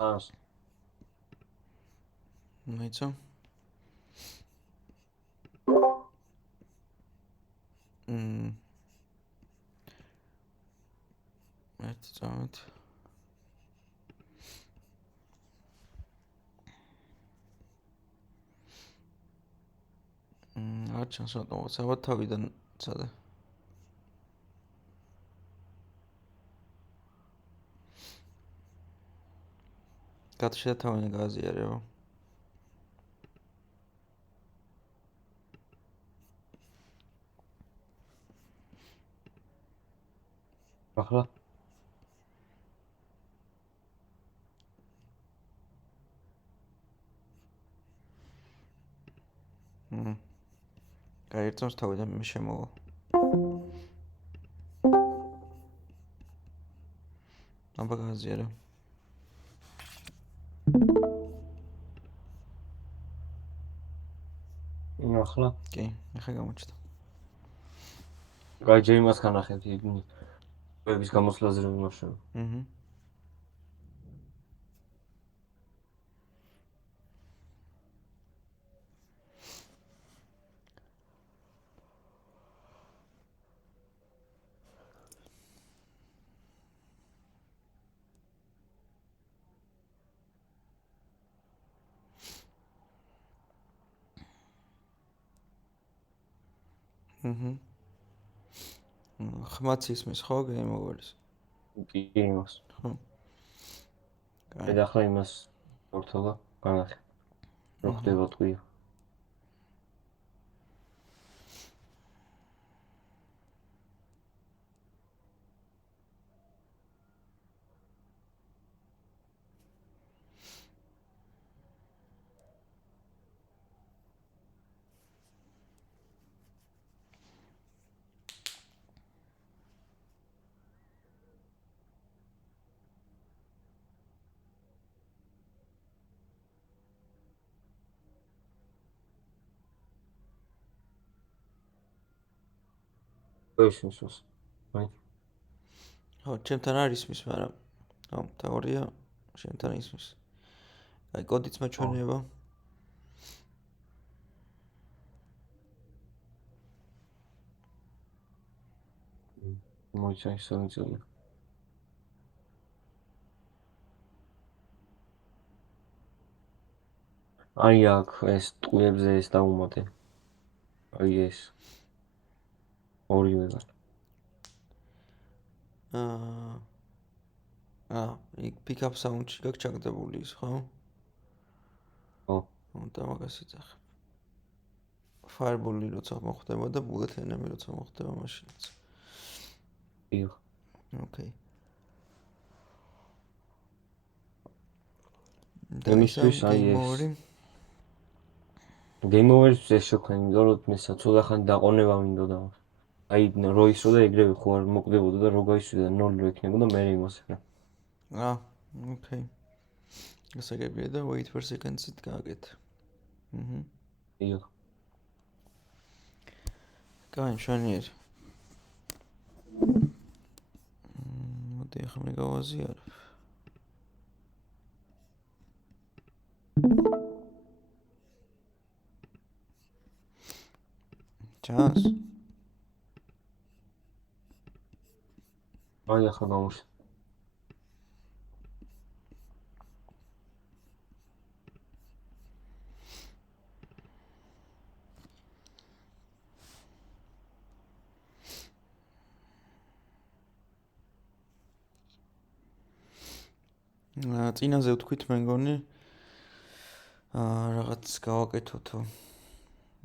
ას მეცა ერთი წამით არ ჩანს რატომ საბათ თავიდან წადე გატშე თავიდან გააზიარეო ახლა გაერწევს თავიდან მე შემოვა აბა გააზიარე ახლა კი ახლა გამოჩნდა გაი ჯერ იმას განახეთ ვების გამოსვლაზე რომ იმაშოვა ხმაც ისმის ხო game over-ის კი იმას ხო და ახლა იმას ვორთობა განახეთ რო ხდება თქვი ისმის აი ხო ჩემთან არ ისმის მაგრამ ხო თეორია შენთან ისმის აი კოდიც მაჩვენება მოიცა ისე მიწია აი აქ ეს ტყუებზე ეს დაუმატე აი ეს ორივე იქ pick up sound-ში გაქვს ჩაგდებული ის, ხო? ხო. და მაგას იცახებ. Fireball-ი როცა მოხდება და bullet enemy როცა მოხდება მაშინაც. იქ. Okay. იმისთვის აი ეს. Game over-ის ეს შოქანი, იმიტომ რომ მე საცუდა ხან დაყონება მინდოდა. აი რო ისროდა ეგრევე ხო არ მოკდებოდა და რო გაისვიდა 0 რო იქნებოდა მე იმასე. Okay. გასაგებია და wait for seconds-ით გააკეთე. იქ. კაი, მშვენიერი. მოდი ახლა მე გავაზიარებ. ჩანს? აი ახლა გამოსა. წინაზე ვთქვით მე მგონი რაღაც გავაკეთოთო.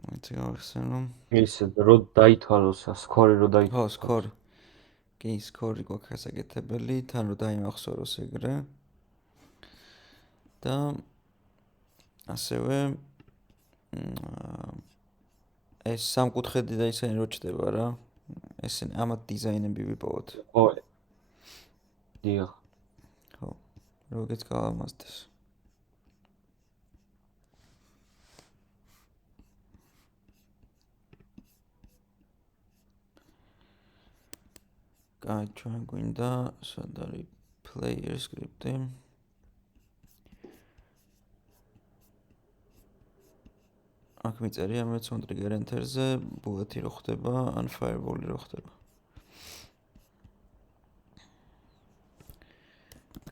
მეც გავხსენო. ისე რო დაითვალოს, სკორი რო დაითვალოს. ხო, სკორი. კი, სკორი გვაქვს გასაკეთებელი, თან რო დაიმახსოვროს ეგრე. და ასევე ეს სამკუთხედი და ისინი რო ჩდება რა. ესენი ამათ დიზაინები ვიპოვოთ. ხო. დიახ. ხო. როგორიც გავამაზდეს. კაი, ჩვენ გვინდა სად არის player script-ი. აქ მიწერია მეც on trigger enter-ზე bullet-ი რო ხდება ან fireball-ი რო ხდება.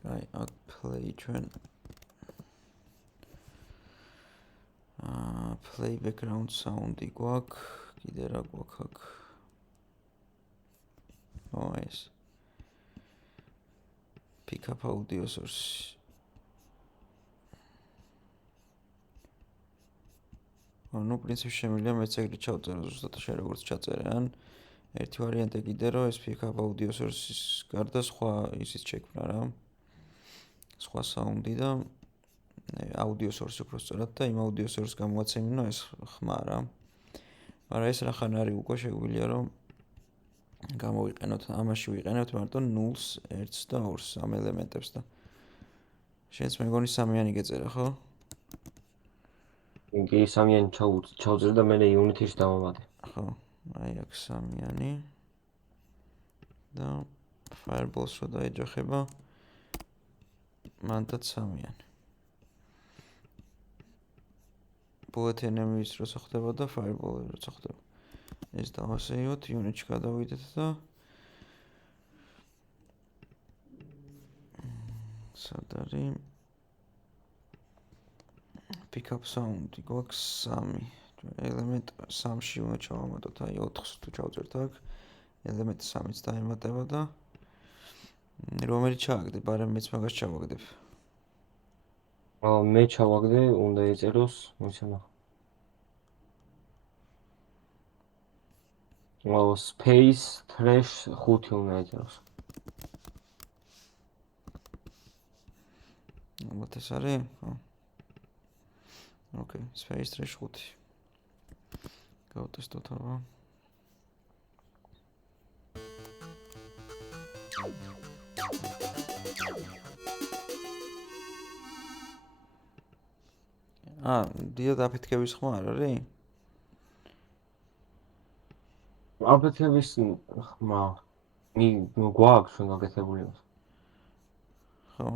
აი, აქ play ჩვენ play background sound-ი გვაქვს, კიდე რა გვაქვს აქ? ეს pick up audio source. ანუ პრინციპში შემიძლია მეც ეგრე ჩავწერო ზუსტად შენ როგორც ჩაწერე ან ერთი ვარიანტი კიდე რომ ეს pick up audio source-ის გარდა სხვა ისიც შექმნა რა. სხვა საუნდი და audio source უფრო სწორად და იმ audio source გამოვაცემინო ეს ხმა რა. მაგრამ ეს რახან არის უკვე შეგვიძლია რომ გამოვიყენოთ, ამაში ვიყენებთ მარტო 0-ს, 1-ს და 2-ს ამ ელემენტებს და შენც მეგონი სამიანი გეწერა, ხო? იგი სამიანი ჩავწერე და მე Unity-ში დავამატე. ხო, აი აქ სამიანი და Fireballs რო დაეჯახება მანდაც სამიანი. Bullet enemies როცა ხდება და Fireball როცა ხდება. ეს დავასეივოთ, Unity-ში გადავიდეთ და სად არის pick up sound-ი გვაქვს 3 ელემენტ 3-ში უნდა ჩავამატოთ, აი 4-ს თუ ჩავწერთ აქ ელემენტ 3-იც დაემატება და რომელი ჩააგდებ, არა მეც მაგას ჩავაგდებ. მე ჩავაგდე, უნდა ეწეროს, მიცემა. Space trash 5 უნდა ეწეროს. ალბათ ეს არის? ხო. Okay, space trash 5. გავტესტოთ აბა. დიოდ აფეთქების ხმა არ არის? აფეთქების ხმა გვაქვს რომ გაკეთებული იყოს. ხო.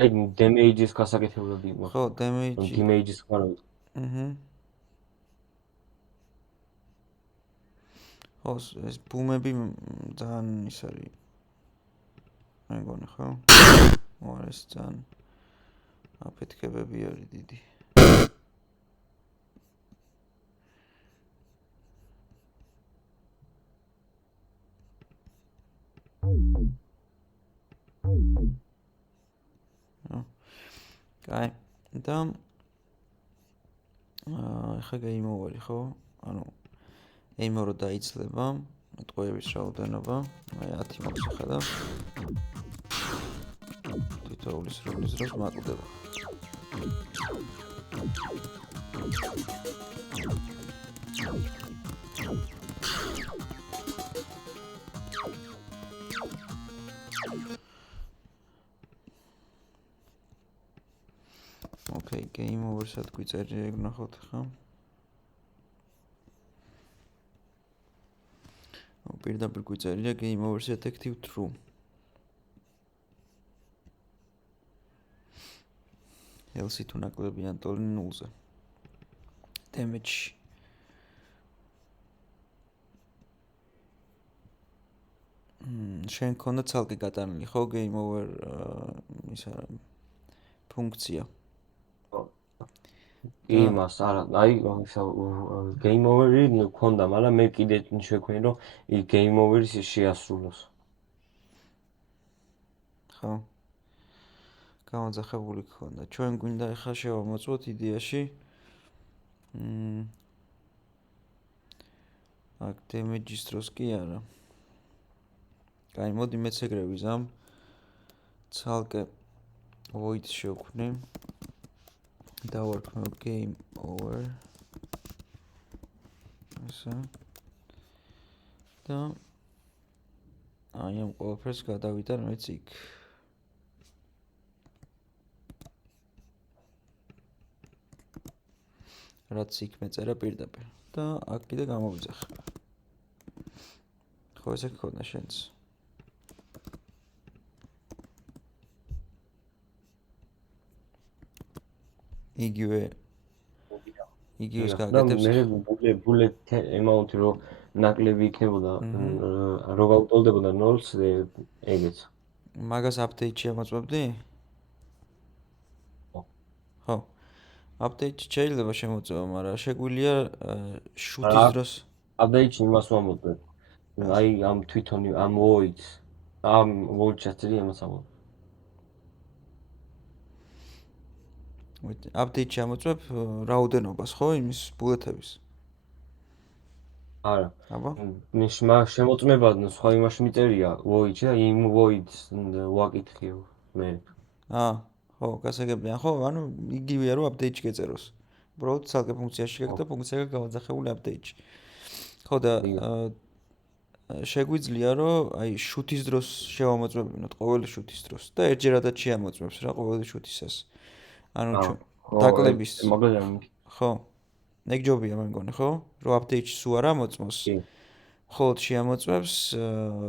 აი damage-ის გასაკეთებლად იყო. ხო, damage. damage-ის ხმა. ხო, ეს ბუმები ძალიან ის არის. მეგონი ხო? ეს ძალიან აფეთქებები არის დიდი. კაი. და ხა game over-ი ხო? ანუ aim რო დაიცლება, ტყვეების რაოდენობა, აი 10 მოგხდა. თითოეულის როლის დროს მაკლდება. Okay, game over სად გვიწერია ეგ ნახოთ ხა. პირდაპირ გვიწერია game over set active true. else თუ ნაკლებია ანტოლი 0-ზე. damage შენ ქონდა ცალკე გატანილი ხო game over ისა ფუნქცია. იმას არა, აი game over-ი მქონდა, მაგრამ მე კიდე შექმნი რომ ის game over-ის შეასრულოს. ხო. გამოძახებული გქონდა. ჩვენ გვინდა ახლა შევამოწმოთ იდეაში. აქ damage-ის დროს კი არა. კაი, მოდი მეც ეგრე ვიზამ. ცალკე void შევქმნი. დავარქმევ game over. ასე. და აი ამ ყველაფერს გადავიტან მეც იქ. რაც იქ მეწერა პირდაპირ და აქ კიდე გამოვიძახე. ხო ესე გქონდა შენც. იგივე იგივეს და გააკეთებს. მე ბულე ემაუნტი რო ნაკლები იქნებოდა რო გავუტოლდებოდა 0-ს ეგეც. მაგას აპდეიტში ამოწმებდი? ხო. აპდეიტში შეიძლება შემოწმება, მაგრამ შეგვიძლია შუთის დროს აპდეიტში იმას ვამოწმებ. აი ამ თვითონ ამ ვოიდს ამ ვოიდს წერია იმას ამოწმებ. აპდეიტში ამოწმებ რაოდენობას, ხო, იმის ბულეთების. არა. აბა? შემოწმება სხვა იმაში მიწერია ვოიდში და იმ ვოიდს ვაკითხიო მე. ხო, გასაგებია, ხო, ანუ იგივეა რომ აპდეიტში გეწეროს. უბრალოდ ცალკე ფუნქციაში გეკ და ფუნქცია გავაძახებული აპდეიტში. ხო და შეგვიძლია რომ აი შუთის დროს შევამოწმებინოთ ყოველი შუთის დროს და ერთჯერადაც შეამოწმებს რა ყოველი შუთისას. ანუ დაკლების ხო. ნეგჯობია მე მგონი, ხო? რომ აპდეიტში სულ არ ამოწმოს. მხოლოდ შეამოწმებს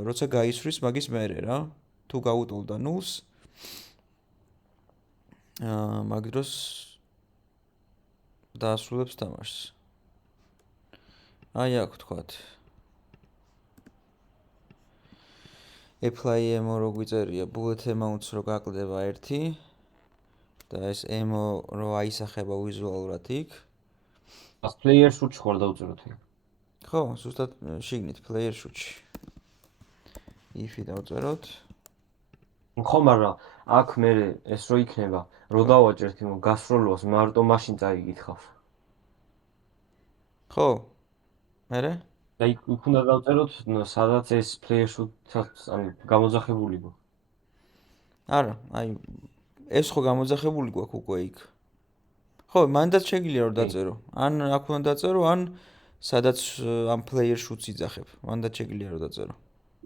როცა გაისვრის მაგის მერე რა. თუ გაუტოლდა 0-ს მაგ დროს დაასრულებს თამაშს. აი აქ თქვათ. apply emo რო გვიწერია bullet amounts რო გაკლდება 1 და ეს emo რო აისახება ვიზუალურად იქ. ას player shoot-ში ხარ დავწეროთ იქ. ხო, ზუსტად შიგნით player shoot-ში. if-ი დავწეროთ. ხო, მაგრამ აქ მე ეს რო იქნება, რო დავაჭერთ იმ გასროლვას მარტო მაშინ წაიგითხავს. ხო. მერე? და იქ უნდა დავწეროთ, სადაც ეს player shoot-ს ანუ გამოძახებული გვაქვს. არა, აი ეს ხო გამოძახებული გვაქვს უკვე იქ. ხო, მანდაც შეგიძლია რომ დაწერო. ან აქ უნდა დაწერო, ან სადაც ამ player shoot-ს იძახებ. მანდაც შეგიძლია რომ დაწერო.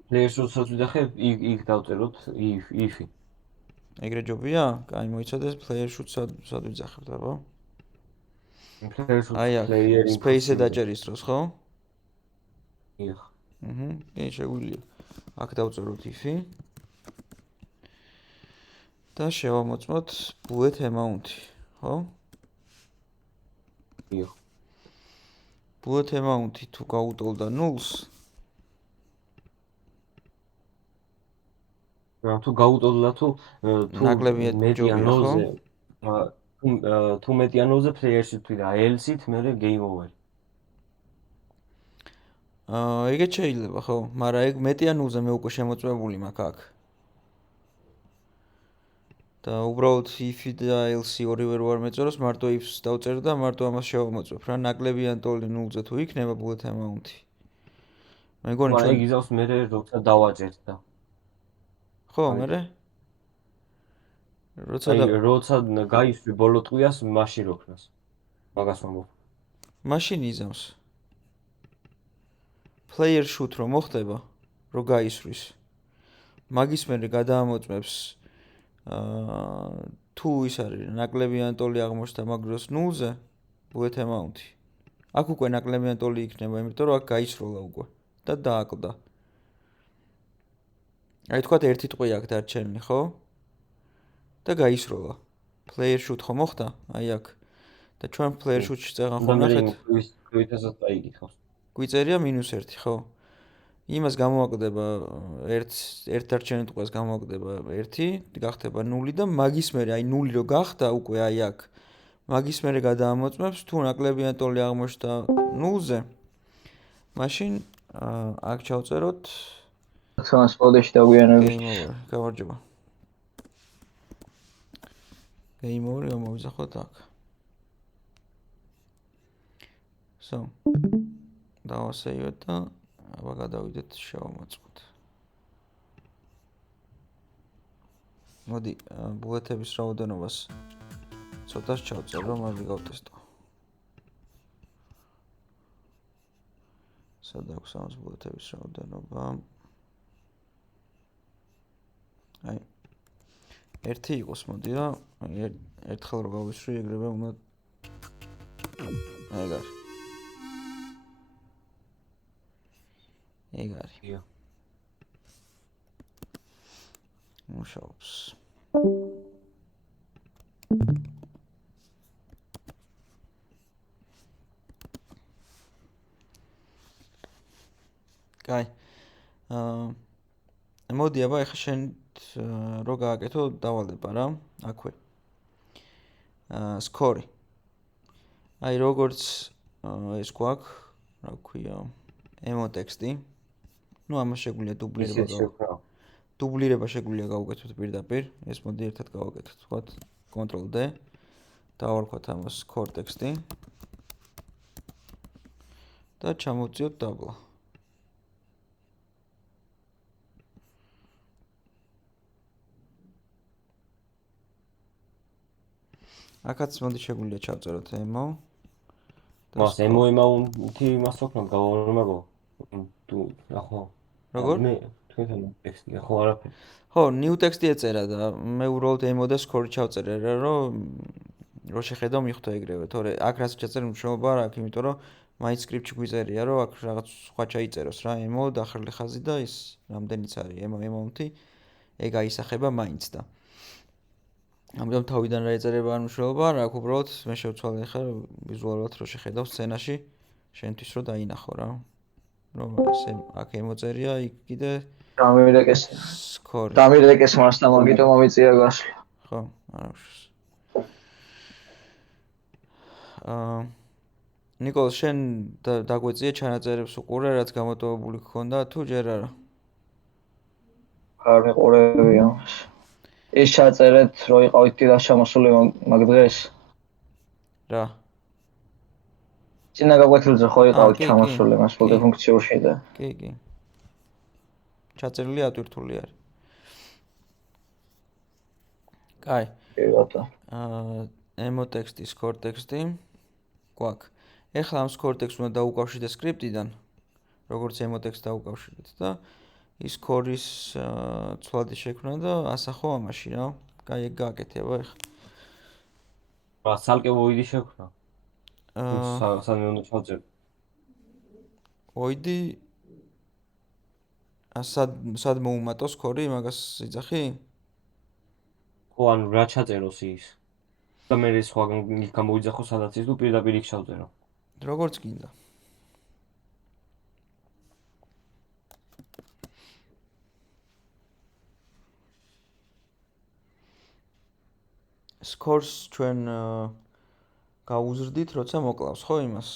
player shoot-ს ვიძახებ, იქ დავწეროთ if-ი. ეგრე ჯობია? კაი, მოიცოდეს player shoot-ს სად ვიძახებთ, აბა? player shoot აი აქ space-ე დაჭერის დროს, ხო? იქ. კი, შეგვიძლია. აქ დავწეროთ if-ი. და შევამოწმოთ bullet amount-ი, ხო? იქ. bullet amount-ი თუ გაუტოლდა 0-ს თუ გაუტოლდა თუ ნაკლებია მეტია ჯობია, ხო? 0-ზე თუ მეტია 0-ზე player shoot-ი და else-ით მე game over. ეგეც შეიძლება, ხო, მაგრამ ეგ მეტია 0-ზე მე უკვე შემოწმებული მაქვს აქ. და უბრალოდ if-ი და else-ი ორივე რო არ მეწეროს, მარტო if-ს დავწერ და მარტო ამას შევამოწმებ რა. ნაკლებიან ტოლი 0-ზე თუ იქნება bullet amount-ი. მე მგონი ჩვენ ეგ იზავს მე როცა დავაჭერთ და. ხო, მერე? როცა გაისვრი ბოლო ტყვიას მაშინ როქნას. მაგას ვამბობ. მაშინ იზავს. player shoot რო მოხდება, რო გაისვრის. მაგის მერე გადაამოწმებს თუ ის არის ნაკლებიან ტოლი აღმოჩნდა მაგ დროს 0-ზე bullet amount-ი. აქ უკვე ნაკლებიან ტოლი იქნება, იმიტომ რომ აქ გაისროლა უკვე და დააკლდა. აი თქვათ ერთი ტყვია აქ დარჩენილი, ხო? და გაისროლა. player shoot ხო მოხდა? აი აქ. და ჩვენ player shoot-ში წეღან ხო ნახეთ? კრიტიკასაც წაიგითხავს. გვიწერია -1, ხო? იმას გამოაკლდება ერთ დარჩენილ ტყვას გამოაკლდება 1, გახდება 0 და მაგის მერე აი 0 რო გახდა უკვე აი აქ. მაგის მერე გადაამოწმებს თუ ნაკლებიან ტოლი აღმოჩნდა 0-ზე. მაშინ აქ ჩავწეროთ transport-ში დაგვიანებით. game over. გამარჯობა. game over გამოვიზახოთ აქ. So. დავასეივეთ და აბა გადავიდეთ შევამოწმოთ. მოდი, ბულეთების რაოდენობას ცოტას ჩავწერ, რომ არ ვიგავტესტო. სად აქვს ამას ბულეთების რაოდენობა? აი 1 იყოს, მოდი რა. ერთხელ რო გავისვრი, ეგრევე უნდა ეგ არის. ეგ არის. მუშაობს. კაი. მოდი აბა ეხლა შენ რო გააკეთო დავალება რა, აქვე. სკორი. აი როგორც ეს გვაქვს, რა ქვია, ემოტექსტი. ნუ ამას შეგვიძლია დუბლირება ისიც შექმნა. დუბლირება შეგვიძლია გავუკეთოთ პირდაპირ. ეს მოდი ერთად გავაკეთოთ, ვთქვათ, Ctrl D. დავარქვათ ამას core ტექსტი. და ჩამოვწიოთ დაბლა. აქაც მოდი შეგვიძლია ჩავწეროთ emo. მას emo-ემაუნთი იმას ვქნათ გავორმაგო. თუ ახო. როგორ? მე თქვენთან ტექსტი ახო არაფერი. ხო, new ტექსტი ეწერა და მე უბრალოდ emo და score ჩავწერე რა, რომ შეხედავ მიხდო ეგრევე, თორე აქ რაც ჩაწერე მნიშვნელობა არ აქვს, იმიტომ რომ მაინც script-ში გვიწერია, რომ აქ რაღაც სხვა ჩაიწეროს რა, emo დახრილი ხაზი და ის რამდენიც არის emo-ემაუნთი, ეგ აისახება მაინც და ამიტომ თავიდან რა ეწერება არ მნიშვნელობა არ აქვს, უბრალოდ მე შევცვალე ხა ვიზუალურად რომ შეხედავ სცენაში შენთვის რომ დაინახო რა. რომ ესე აქ ემოწერია, იქ კიდე დამირეკეს. score. დამირეკეს მას და მაგიტომ მომიწია გასვლა. ხო, არა უშავს. ნიკოლ, შენ დაგვეწიე ჩანაწერებს უყურე, რაც გამოტოვებული გქონდა თუ ჯერ არა? არ მიყურები ამას. ის ჩაწერეთ, რომ იყავით კიდევ შემოსული მაგ დღეს. რა? წინა გაკვეთილზე ხო იყავით კი, ჩამოსული მას კი. მულტიფუნქციური და კი. ჩაწერილი ატვირთული არის. კაი. კი ბატონო. emo ტექსტი, score ტექსტი. გვაქვს. ეხლა ამ score ტექსტს უნდა დაუკავშირდეთ script-დან, როგორც emo ტექსტს დაუკავშირდეთ და ის score-ის ცვლადი შექმნა და ასახო ამაში რა. კაი, ეგ გააკეთე აბა ეხლა. რა სალკე ვოიდი შექმნა. სანამ უნდა ჩავწერო. ვოიდი სად მოუმატო score-ი, მაგას იძახი? ხო, ანუ რა ჩაწეროს ის. და მე სხვა გამოვიძახო სადაც ის თუ პირდაპირ იქ ჩავწერო. როგორც გინდა. Scores ჩვენ გაუზრდით, როცა მოკლავს, ხო იმას?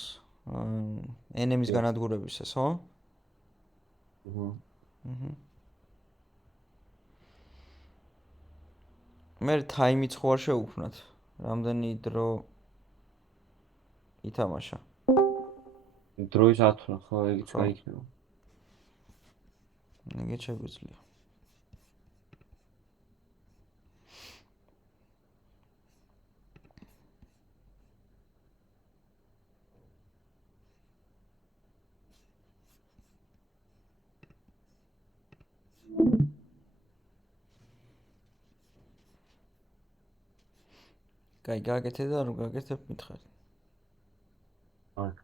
NM-ის განადგურებისას, ხო? მე time-იც ხო არ შევუქმნათ. რამდენი დრო ითამაშა. დროის ათვლა, ხო, ეგიც გაიქნება. ეგეც შეგვიძლია. კაი, გააკეთე და რომ გააკეთებ მითხარი. არა.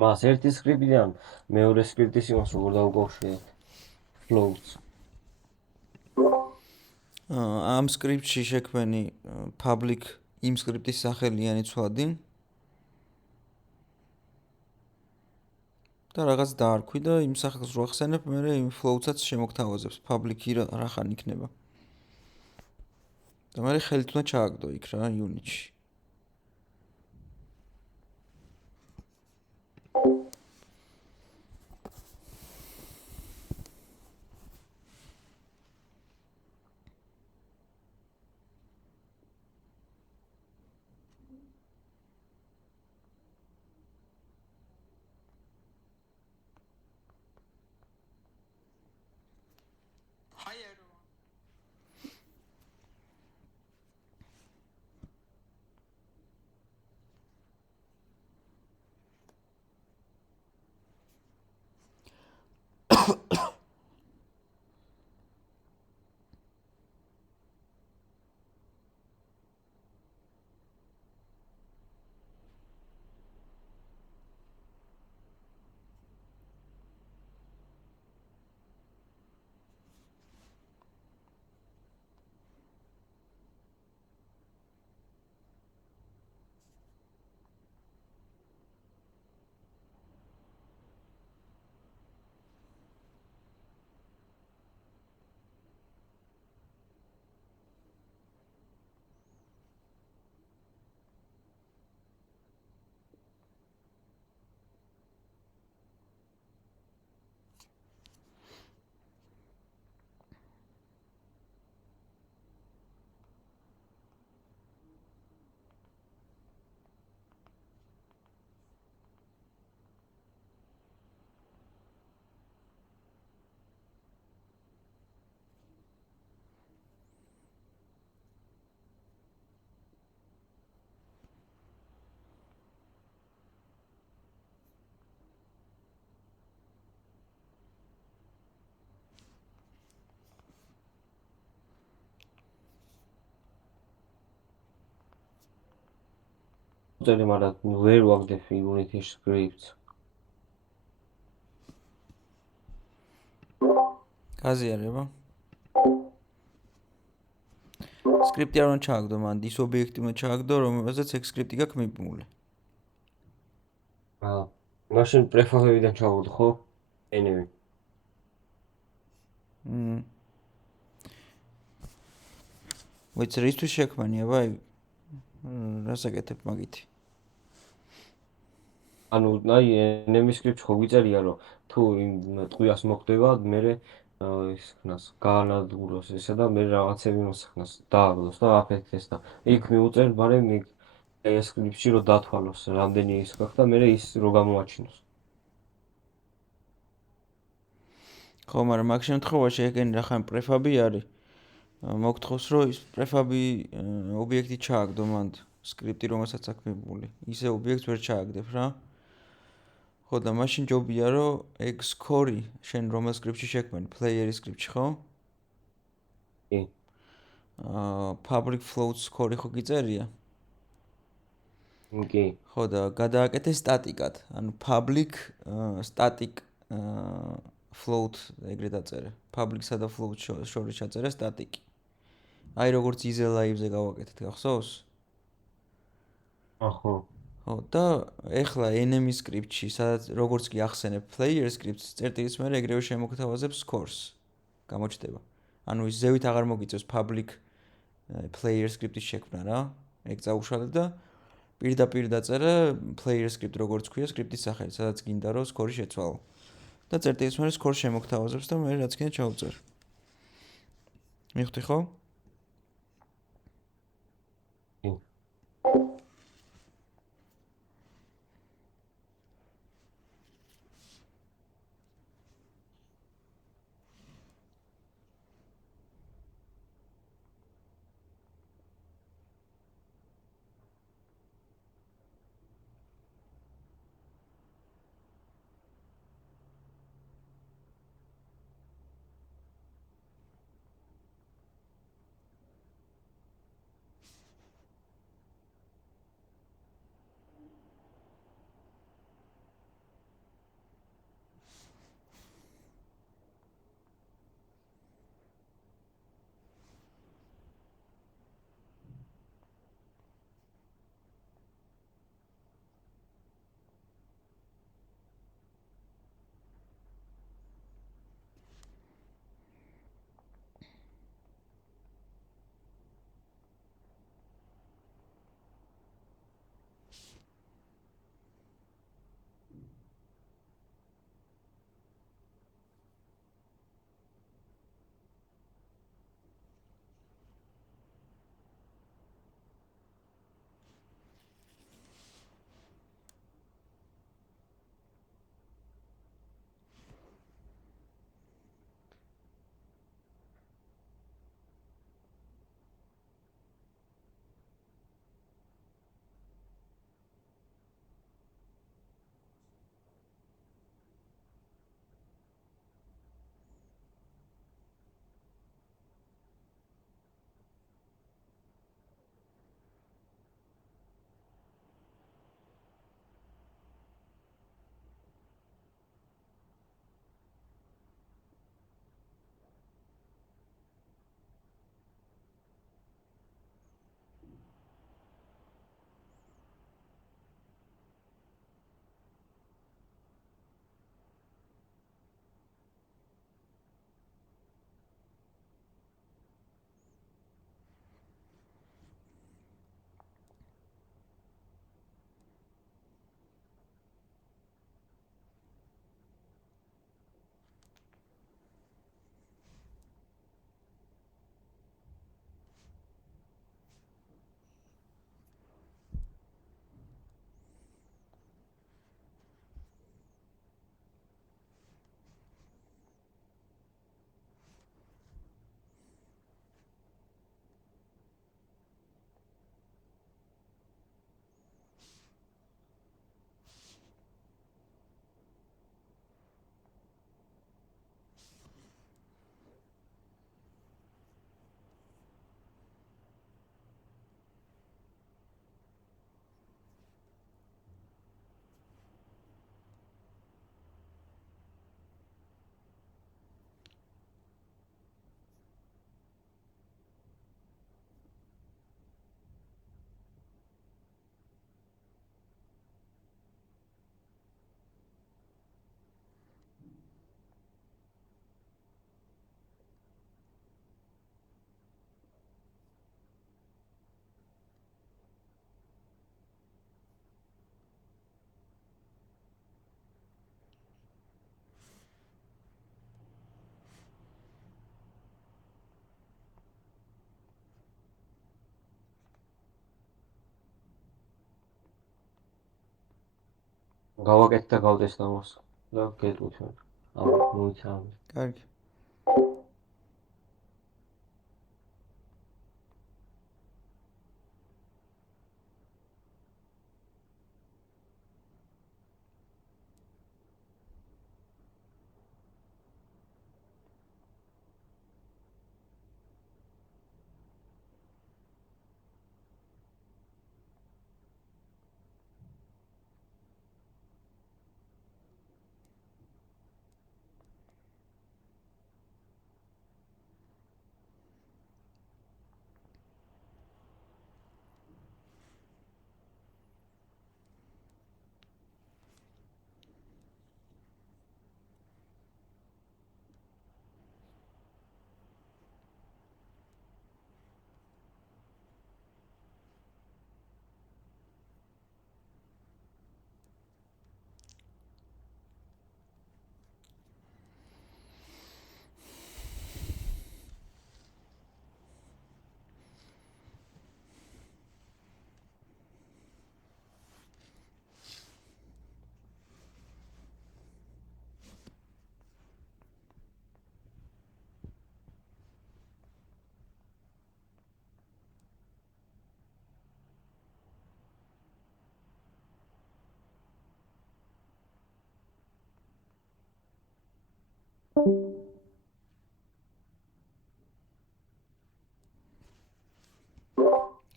მას ერთი სკრიპტიდან მეორე სკრიპტის იმას როგორ დაუკავშირეთ floats. ამ სკრიპტში შექმენი public იმ სკრიპტის სახელიანი ცვლადი და რაღაც დაარქვი და იმ სახელს რო ახსენებ, მე იმ floats-აც შემოგთავაზებს public-ი რა ხან იქნება. და მე ხელით უნდა ჩააგდო იქ რა unit-ში. წერე, მაგრამ ვერ ვაგდებ unit scripts. გაზიარება. სკრიპტი არ უნდა ჩააგდო, მან ის ობიექტი უნდა ჩააგდო, რომელზეც ეგ სკრიპტი გაქვს მიბმული. მაშინ prefab-ებიდან ჩავაგდო, ხო? Anyway. ვიცი რისთვის შექმნია, ბაი? რასაკეთებ მაგითი? ანუ აი enemy script ხო გვიწერია რომ თუ იმ ტყვიას მოხდება, მე ის ხნას გაანადგუროს ესა და მე რაღაცები მოსახნას დააგდოს და აფეთქეს და იქ მიუწერ, მაგრამ იქ ეს script-ში რომ დათვალოს რამდენი ის გაქვს და მე ის რო გამოაჩინოს. ხო, მაგრამ მაგ შემთხვევაში ეგენი რახან prefab-ი არის. მოგთხოვს რომ ის prefab-ი ობიექტი ჩააგდო მანდ სკრიპტი რომელსაც აქვს მიბმული. ისე ობიექტს ვერ ჩააგდებ რა. ხო და მაშინ ჯობია რომ ეგ score-ი შენ რომელ სკრიპტში შექმენი, player-ის სკრიპტში ხო? კი. public float score-ი ხო გიწერია? კი. ხო და გადააკეთე სტატიკად. ანუ public static float ეგრე დაწერე. public-სა და float შორის ჩაწერე static. აი როგორც easy-live-ზე გავაკეთეთ, გახსოვს? ხო. ხო და ეხლა enemy script-ში, სადაც როგორც კი ახსენებ player script-ს, წერტილის მერე ეგრევე შემოგთავაზებს scores. გამოჩნდება. ანუ ის ზევით აღარ მოგიწევს public player script-ის შექმნა რა. ეგ წაუშალე და პირდაპირ დაწერე player script როგორც ქვია script-ის სახელი, სადაც გინდა რომ score-ი შეცვალო. და წერტილის მერე score შემოგთავაზებს და მე რაც კიდე ჩავწერ. მიხვდი ხო? გავაკეთე და გავტესტა მას და გეტყვით მე. მოიცა. კარგი.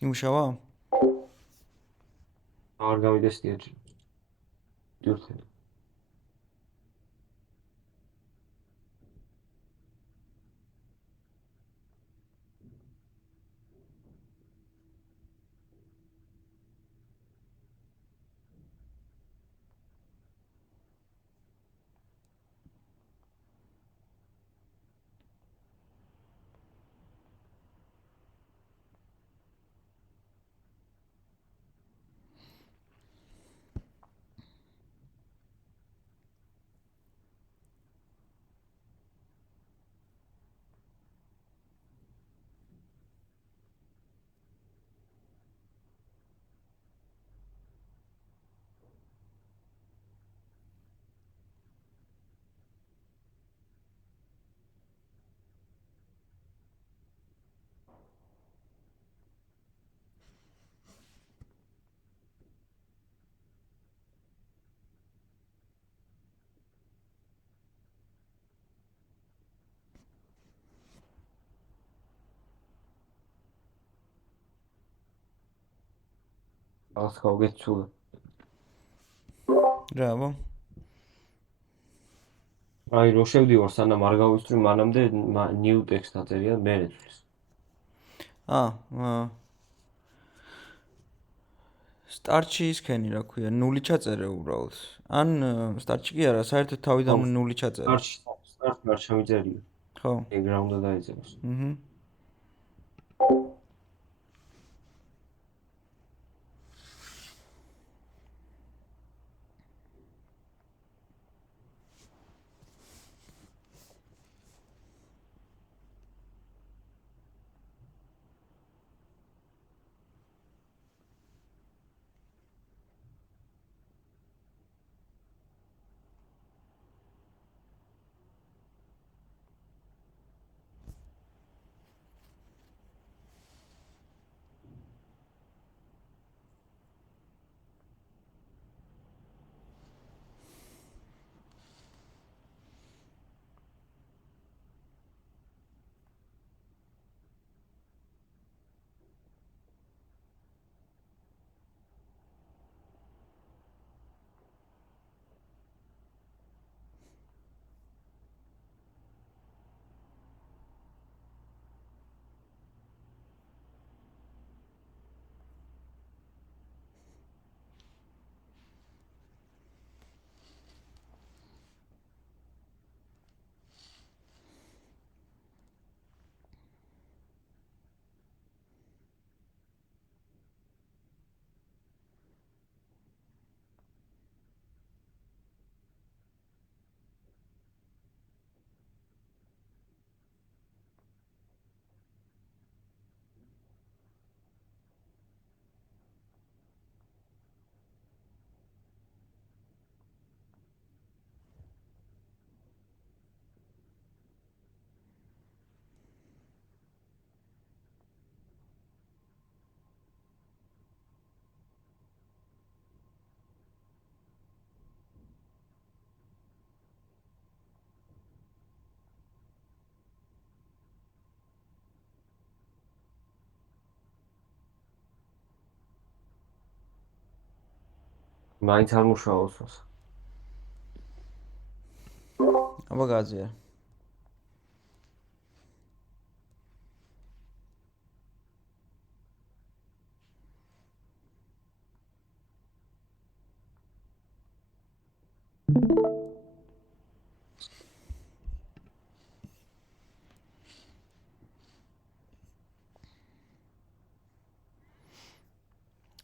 იმუშავა? არ გამიდეს დიაჯი. დიურთელი. ახლა გავგეცულა. რა, აბა? აი რო შევდივარ სანამ არ გავისწრი მანამდე new text დაწერია მე ეცვლის. სტარტში ისქენი რა ქვია, ნული ჩაწერე უბრალოდ. ან სტარტში კი არა, საერთოდ თავიდან ნული ჩაწერე. სტარტში არ ჩამიწერია. ხო. background-და დაიწეროს. აჰა. მაინც არ მუშაობს. აბა გააზიარ.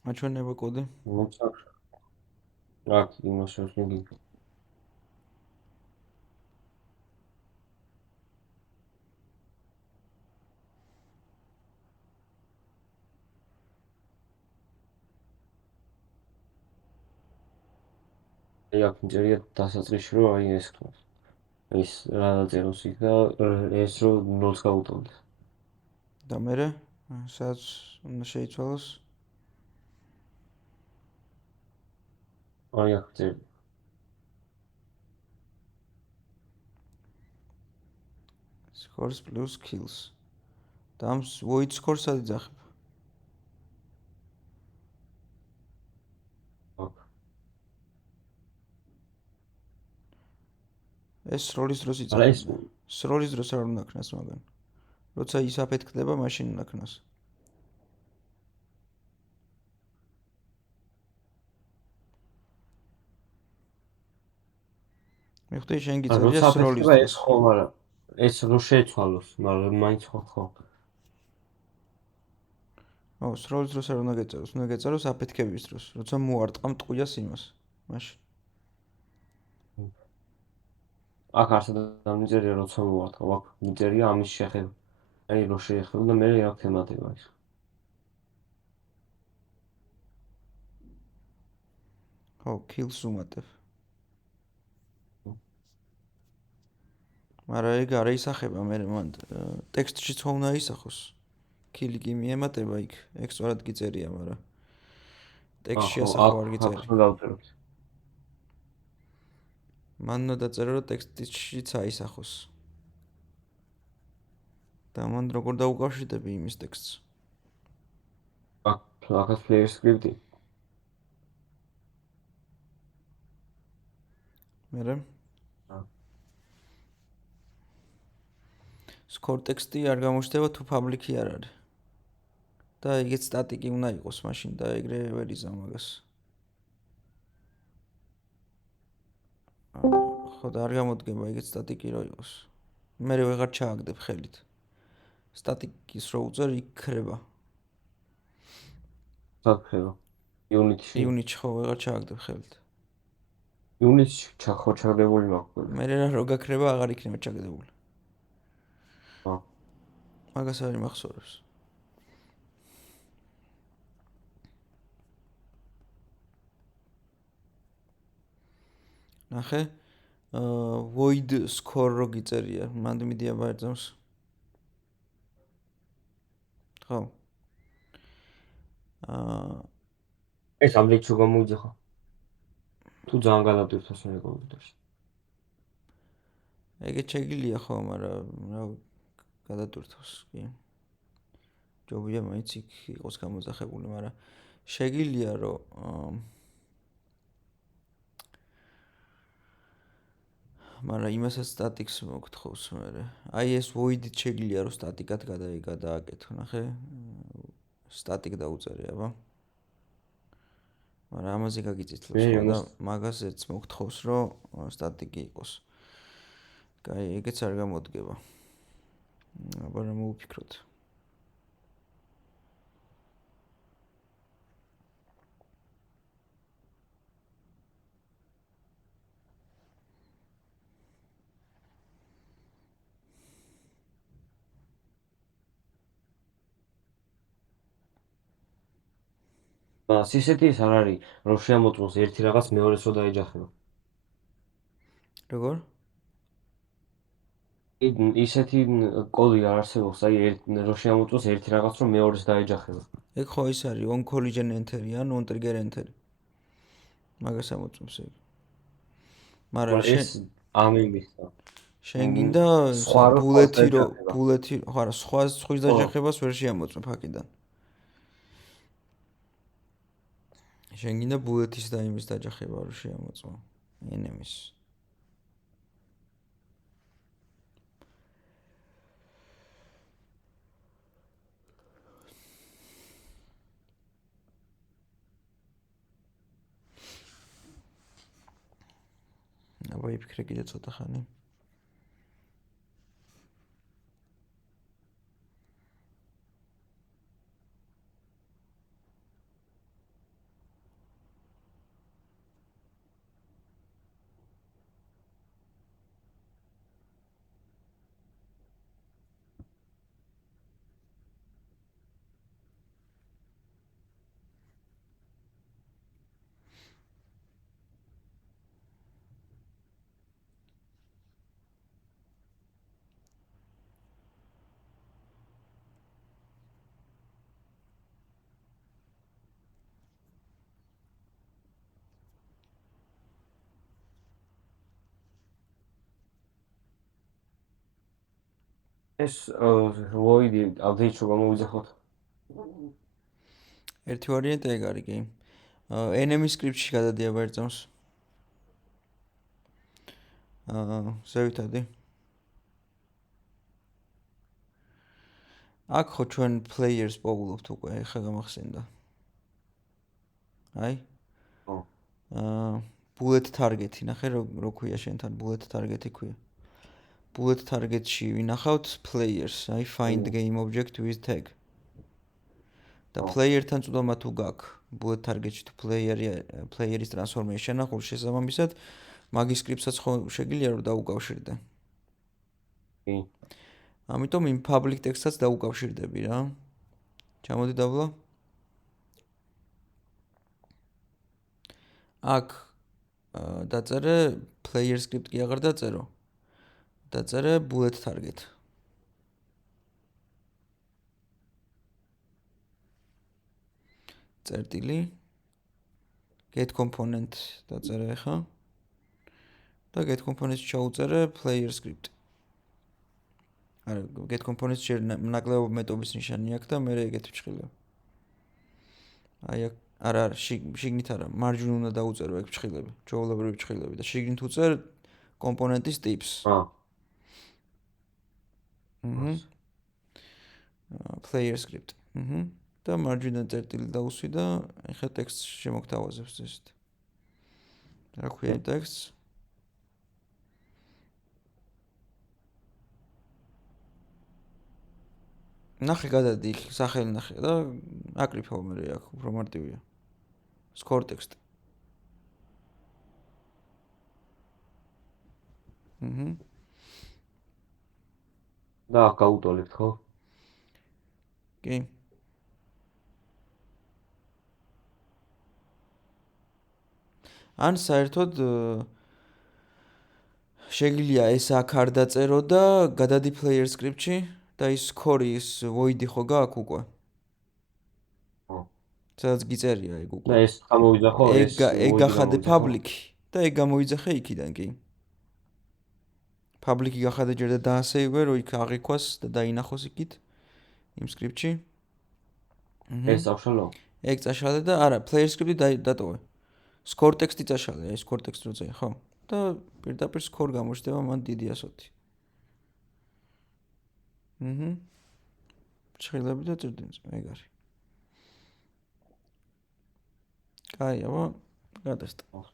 აჩვენება კოდი. აქ იმას შევსმიდი. აქ მწერია დასაწყისში რომ აი ეს ხმას. ის რა დაწეროს იქ და ეს რომ 0-ს გაუტოვდეს. და მერე სადაც უნდა შეიცვალოს? აი აქ წერია. Scores plus kills. და ამ void score-ს სად იძახებ? აქ. ეს სროლის დროს არა ეს იძახება. სროლის დროს არ უნდა ქნას მაგან. როცა ის აფეთქდება, მაშინ უნდა ქნას. მიხდი შენ გიწერია სროლის ეს დროს. ხო, მაგრამ ეს რო შეცვალოს, მაგრამ მაინც ხო. სროლის დროს არ უნდა გეწეროს, უნდა გეწეროს აფეთქების დროს, როცა მოარტყამ ტყუიას იმას. მაშინ. აქ არსად დამიწერია როცა მოვარტყავ, აქ მიწერია ამის შეხება. აი რო შეეხება და მე აქ ემატება ის. ხო, kills უმატებ. მაგრამ ეგ არ ისახება, მე მან ტექსტშიც ხო უნდა ისახოს. kill კი მიემატება იქ, ეგ სწორად გიწერია, მაგრამ ტექსტში ასახო არ გიწერია. ახლა დავწეროთ. მან უნდა დაწერო რომ ტექსტშიც აისახოს. და მან როგორ დაუკავშირდები იმის ტექსტს? აქაც player script-ი. მერე score ტექსტი არ გამოჩნდება თუ public-ი არ არის. და ეგეც სტატიკი უნდა იყოს მაშინ და ეგრე ვერ იზამ მაგას. ხო და არ გამოდგება ეგეც სტატიკი რო იყოს. მე ვეღარ ჩააგდებ ხელით. სტატიკის რო უწერ იქრება. საკრება. Unity-ში. Unity-ში ხო ვეღარ ჩააგდებ ხელით. Unity-ში ჩახოჩაგდებული მაქვს. მე რა რო გაქრება აღარ იქნება ჩაგდებული. ხო. მაგას არის მახსოვრებს. ნახე void score რო გიწერია, მანდ მიდია ბარძავს. ხო. ეს ამბიქ თუ გამოიძახა. თუ ძალიან გადადვირთოს მე კომპიუტერში. ეგეც შეგიძლია ხო, მაგრამ რა გადადვირთოს კი. ჯობია მაინც იქ იყოს გამოძახებული, მაგრამ შეგიძლია რომ მაგრამ იმასაც სტატიკს მოგთხოვს მე. აი ეს void-ით შეგიძლია რომ სტატიკად გადააკეთო, ნახე. სტატიკ დაუწერე, აბა. მაგრამ ამაზე გაგიწითლებს ხო და მაგასაც მოგთხოვს რომ სტატიკი იყოს. კაი, ეგეც არ გამოდგება. აბა რა მოვფიქროთ. ისეთი ის არ არის, რომ შემოწმოს ერთი რაღაც მეორეს რო დაეჯახება. როგორ? ისეთი კოდი არ არსებობს, აი რო შემოწმოს ერთი რაღაც რო მეორეს დაეჯახება. ეგ ხო ის არის on collision enter-ი ან on trigger enter-ი. მაგას ამოწმებს ეგ. მაგრამ ეს ამ იმისა. შენ გინდა ბულეთი ხო არა, სხვის დაჯახებას ვერ შეამოწმებ აქედან. შენ გინდა ბულეთის და იმის დაჯახება რომ შეამოწმო ენემის აბა იფიქრე კიდე ცოტა ხანი ეს ვოიდი update რო გამოვიძახოთ. ერთი ვარიანტი ეგ არის კი enemy script-ში გადადიება ერთ წამს ზევითადი აქ ხო ჩვენ players პოულობთ უკვე ეხა გამახსენდა აი ხო. bullet target-ი ნახე რო ქვია შენთან bullet target-ი ქვია bullet target-ში ვინახავთ players აი find game object with tag და player-თან წვდომა თუ გაქვს bullet target-ში თუ player-ის transformation-ა ხო შესაბამისად მაგის script-საც ხო შეგიძლია რომ დაუკავშირდე კი. ამიტომ იმ public text-საც დაუკავშირდები რა ჩამოდი დავლა აქ დაწერე player script კი აღარ დაწერო დაწერე bullet target წერტილი get component დაწერე ხა და get component-ში ჩაუწერე player script არა get component-ში ნაკლებობ მეტობის ნიშანი აქვს და მე ეგეთ ვჭხილებ აი აქ არა შიგნით არა მარჯვნივ უნდა დაუწერო ეგ ვჭხილები ჩვეულებრივი ვჭხილები და შიგნით უწერ კომპონენტის ტიპს player script და მარჯვნიდან წერტილი დაუსვი და ეხლა ტექსტს შემოგთავაზებს ესეთ რა ქვია ტექსტს ნახე გადადი სახელი ნახე და აკრიფავ მე აქ უფრო მარტივია score text და გაუტოლებთ ხო? კი ან საერთოდ შეგიძლია ეს აქ არ დაწერო და გადადი player script-ში და ის score-ის void-ი ხო გაქვს უკვე ხო. სადაც გიწერია ეგ უკვე და ეს გამოვიძახო ეს ეგ გახადე public-ი და ეგ გამოიძახე იქიდან კი public-ი გახადე ჯერ და დაასეივე რომ იქ აღიქვას და დაინახოს იქით იმ script-ში ეს აღშალო ეგ წაშალე და არა player script-ი დატოვე score text-ი წაშალე აი score text როზე ხო და პირდაპირ score გამოჩნდება მან დიდი ასოთი ჭხილები და წერტილს ეგ არის კაი აბა გადასტა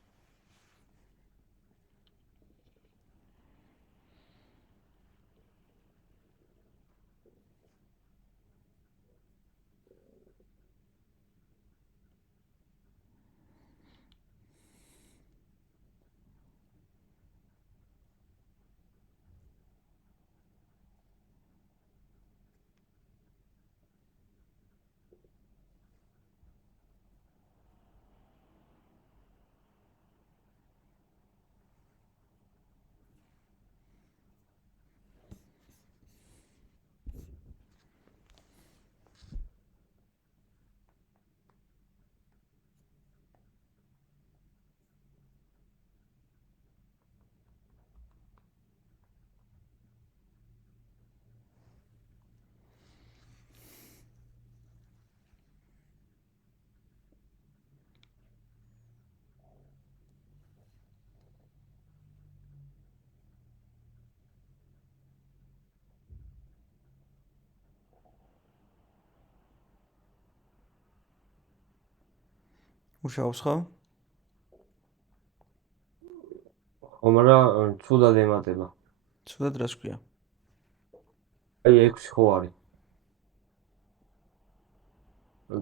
მუშაობს ხო? ხო, მაგრამ ცუდად ემატება. ცუდად რას ქვია? აი 6 ხო არის.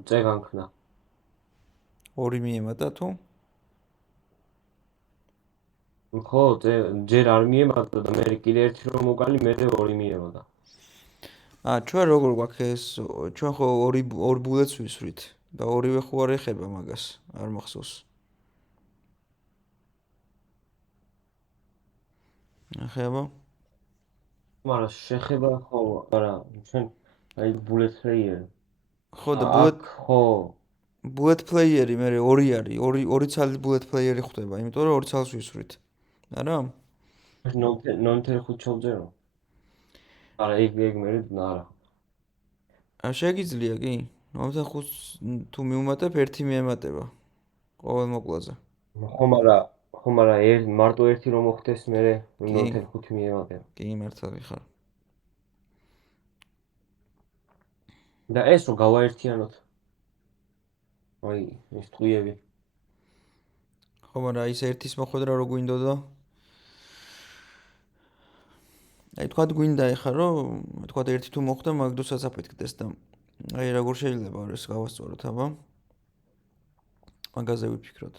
წე განქნა. 2 მიემატა თუ? ხო, ჯერ არ მიემატა და მე კიდე ერთი რომ მოკალი, მე 2 მიემატა. ჩვენ როგორ გვაქვს ეს? ჩვენ ხო ორ ბულეთს ვისვრით და ორივე ხო არ ეხება მაგას, არ მახსოვს. ეხება? მაგრამ შეხება ხო, მაგრამ ჩვენ აი bullet player. ხო და აქ ხო. bullet player-ი მე 2 არის, ორი ცალი bullet player-ი ხვდება, იმიტომ რომ 2 ცალს ვისვრით. არა? 0.5 ჩავწერო. არა, ეგ მე არა. შეგიძლია კი? 0.5 თუ მიუმატებ, 1 მიემატება. ყოველ მოკლაზე. ხო, მაგრამ მარტო ერთი რომ მოხდეს, მე კი. 0.5 მიემატება. კი, მართალი ხარ. და ეს რომ გავაერთიანოთ. აი, ეს ტყუიები. ხო, მაგრამ ის ერთის მოხვედრა რო გვინდოდა? აი, თქვათ გვინდა ეხლა რომ, თქვათ ერთი თუ მოხვდა, მაგ დროსაც აფეთქდეს და აი, როგორ შეიძლება ეს გავასწოროთ, აბა? მაგაზე ვიფიქროთ.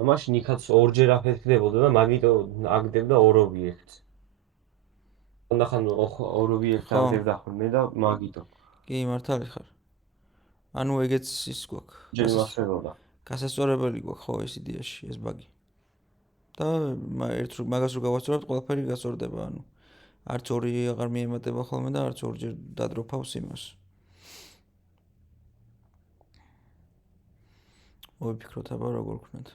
მაშინ იქაც ორჯერ აფეთქდებოდა და მაგიტომ აგდებდა ორ-2-1-ს. ხანდახან ორ-2-1-ს აგდებდა ხოლმე და მაგიტომ. კი, მართალი ხარ. ანუ ეგეც ის გვაქვს. ჯერ იმასებოდა. გასასწორებელი გვაქვს ხო ეს იდეაში, ეს ბაგი. და მაგას რო გავასწორებთ, ყველაფერი გასწორდება, ანუ არც 2 აღარ მიემატება ხოლმე და არც ორჯერ დადროფავს იმას. მოვიფიქროთ აბა როგორ ვქნათ.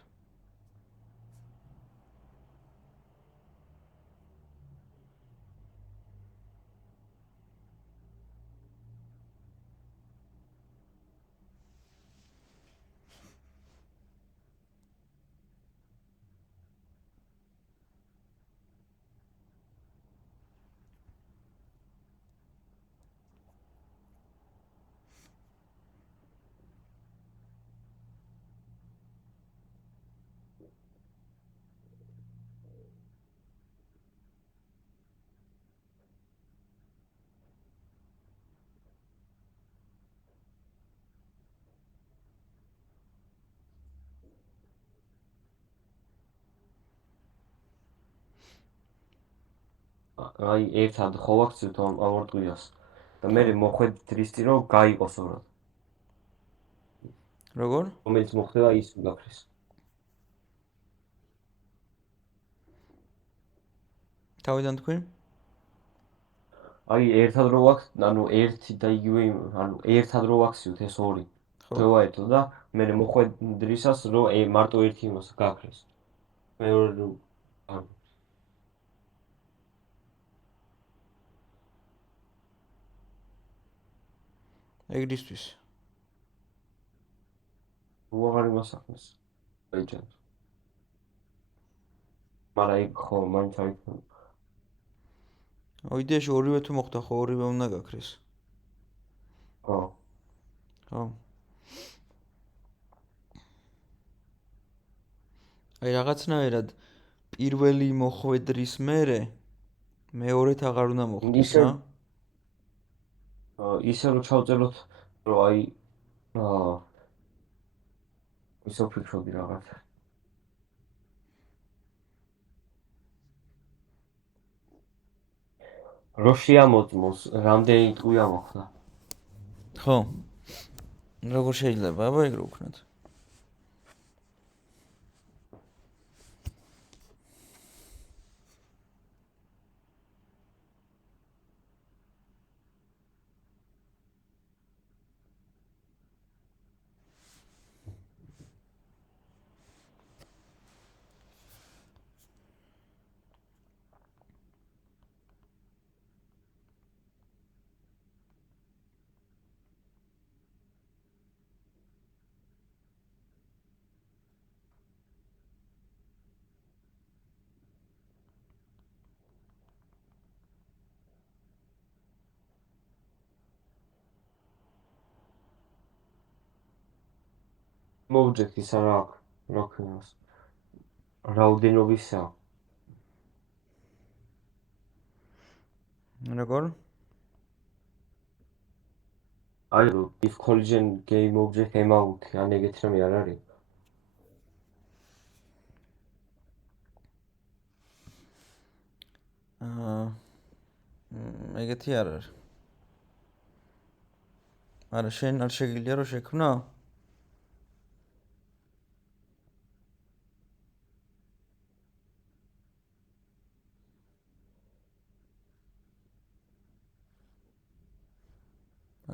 აი, ერთად ხო ვაქცევთ ამ ორ ტყუიას. და მე მოხვედით რისთი რომ გაიყოს ორად. როგორ? რომელიც მოხდება ის გაქრეს. თავიდან თქვი? აი, ერთად რო ვაქ, ანუ ერთი და იგივე, ანუ ერთად რო ვაქციოთ ეს ორი. ხო. შევაერთო და მე მოხვედით რისას რომ მარტო ერთი იმას გაქრეს. მეორე ანუ ეგრისთვის. უაღარ იმასახნეს. ეჭენ. მაგრამ იქ ხო, მაინც აი იდეაში ორივე თუ მოხდა, ხო ორივე უნდა გაქრეს. ხო. ხო. აი რაღაცნაირად პირველი მოხვედრის მერე მეორეთ აღარ უნდა მოხდეს, რა? ისე რომ ჩავწეროთ, რომ აი ისო ფიქრობდი რაღაც. რო შეამოწმოს, რამდენი ტყუია მოხდა. ხო. როგორ შეიძლება, აბა ეგ რო ვქნათ. object ისა რა აქვს, რა ქვია, რაოდენობისა. როგორ? აი, if collision game object amount, ან ეგეთი რამე არ არის? ეგეთი არ არის. არა, შენ არ შეგიძლია რომ შექმნა?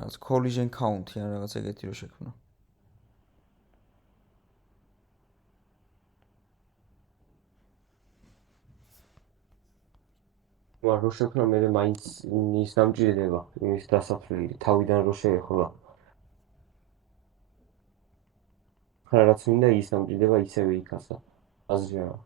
რაც collision count-ი ან რაღაც ეგეთი რომ შექმნა. მაგრამ რო შექმნა მე მაინც ის დამჭირდება, იმის დასაფლელი, თავიდან რო შეეხლა. რაც მინდა ის დამჭირდება ისევე იქასა. აზრი არა.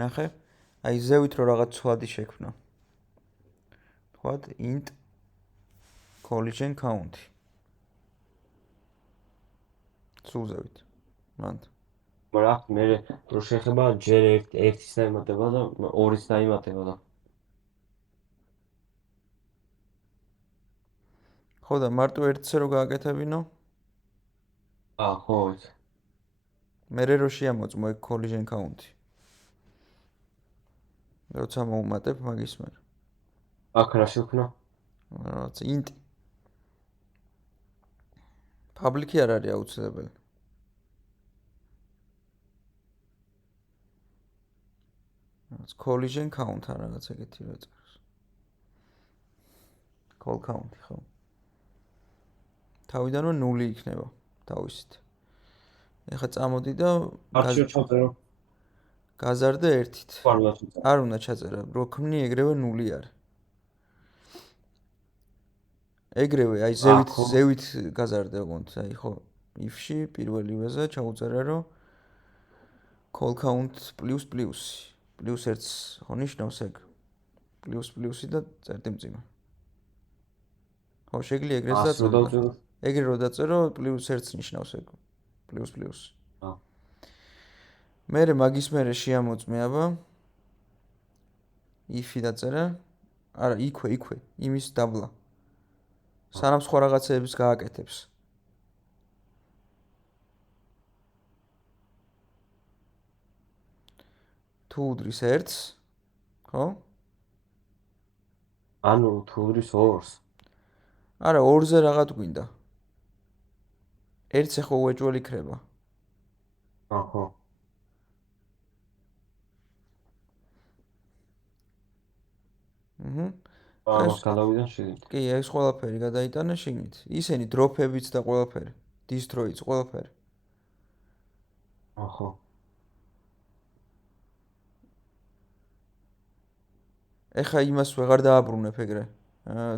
ნახე? აი ზევით რომ რაღაც ცვლადი შექმნა. თქვათ int collision count-ი. სულ ზევით. მანდ. მაგრამ მე რო შეხება ჯერ ერთის დაემატება და ორის დაემატება და ხო და მარტო ერთზე რო გააკეთებინო? ხო, იცი. მერე რო შეამოწმო ეგ collision count-ი. როცა მოუმატებ მაგის მერე. აქ რა შექმნა? რაღაც int public-ი არ არის აუცილებელი. რაც collision count ან რაღაც ეგეთი რა წერს. call count-ი ხო? თავიდანვე 0 იქნება თავისით. ეხლა წამოდი და გაზარდე 1-ით. არ უნდა ჩაწერა, რო ქმნი ეგრევე 0 არის. ეგრევე აი ზევით გაზარდე ოღონდ, აი ხო, if-ში პირველივეზე ჩაუწერე რომ call count plus plus-ი. plus 1 ხო ნიშნავს ეგ. plus plus-ი და წერდი მძიმე. ხო, შეგვიძლია ეგრეც დაწერო. ეგრე რო დაწერო plus 1 ნიშნავს ეგ. plus plus. მერე მაგის მერე შეამოწმე აბა. if-ი დაწერა. არა, იქვე, იმის დაბლა. სანამ სხვა რაღაცეების გააკეთებს. თუ უდრის 1-ს, ხო? ანუ თუ უდრის 2-ს. არა, 2-ზე რაღაც გვინდა. 1-ზე ხო უეჭველი იქნება. ხო. ამას გადავიდან შეგით. კი, ეს ყველაფერი გადაიტანე შიგნით. ისენი დროფებიც და ყველაფერი, destroy-იც ყველაფერი. ხო. ეხა იმას ვეღარ დააბრუნებ ეგრე.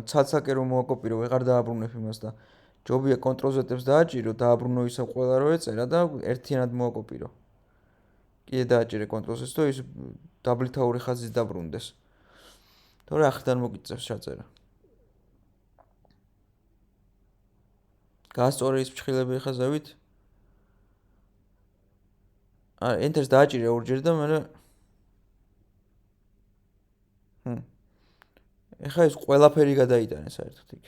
ცალ-ცალკე რომ მოაკოპირო, ვეღარ დააბრუნებ იმას და ჯობია Ctrl-Z-ებს დააჭირო, დააბრუნო ისე ყველა რო ეწერა და ერთიანად მოაკოპირო. კიდე დააჭირე Ctrl-Z-ს და ის დაბლითაური ხაზით დაბრუნდეს. თორე ახრიდან მოგიწევს ჩაწერა. გაასწორე ის ფრჩხილები ხა ზევით? Enter-ს დააჭირე ორჯერ და მერე ეხა ეს ყველაფერი გადაიტანე საერთოდ იქ.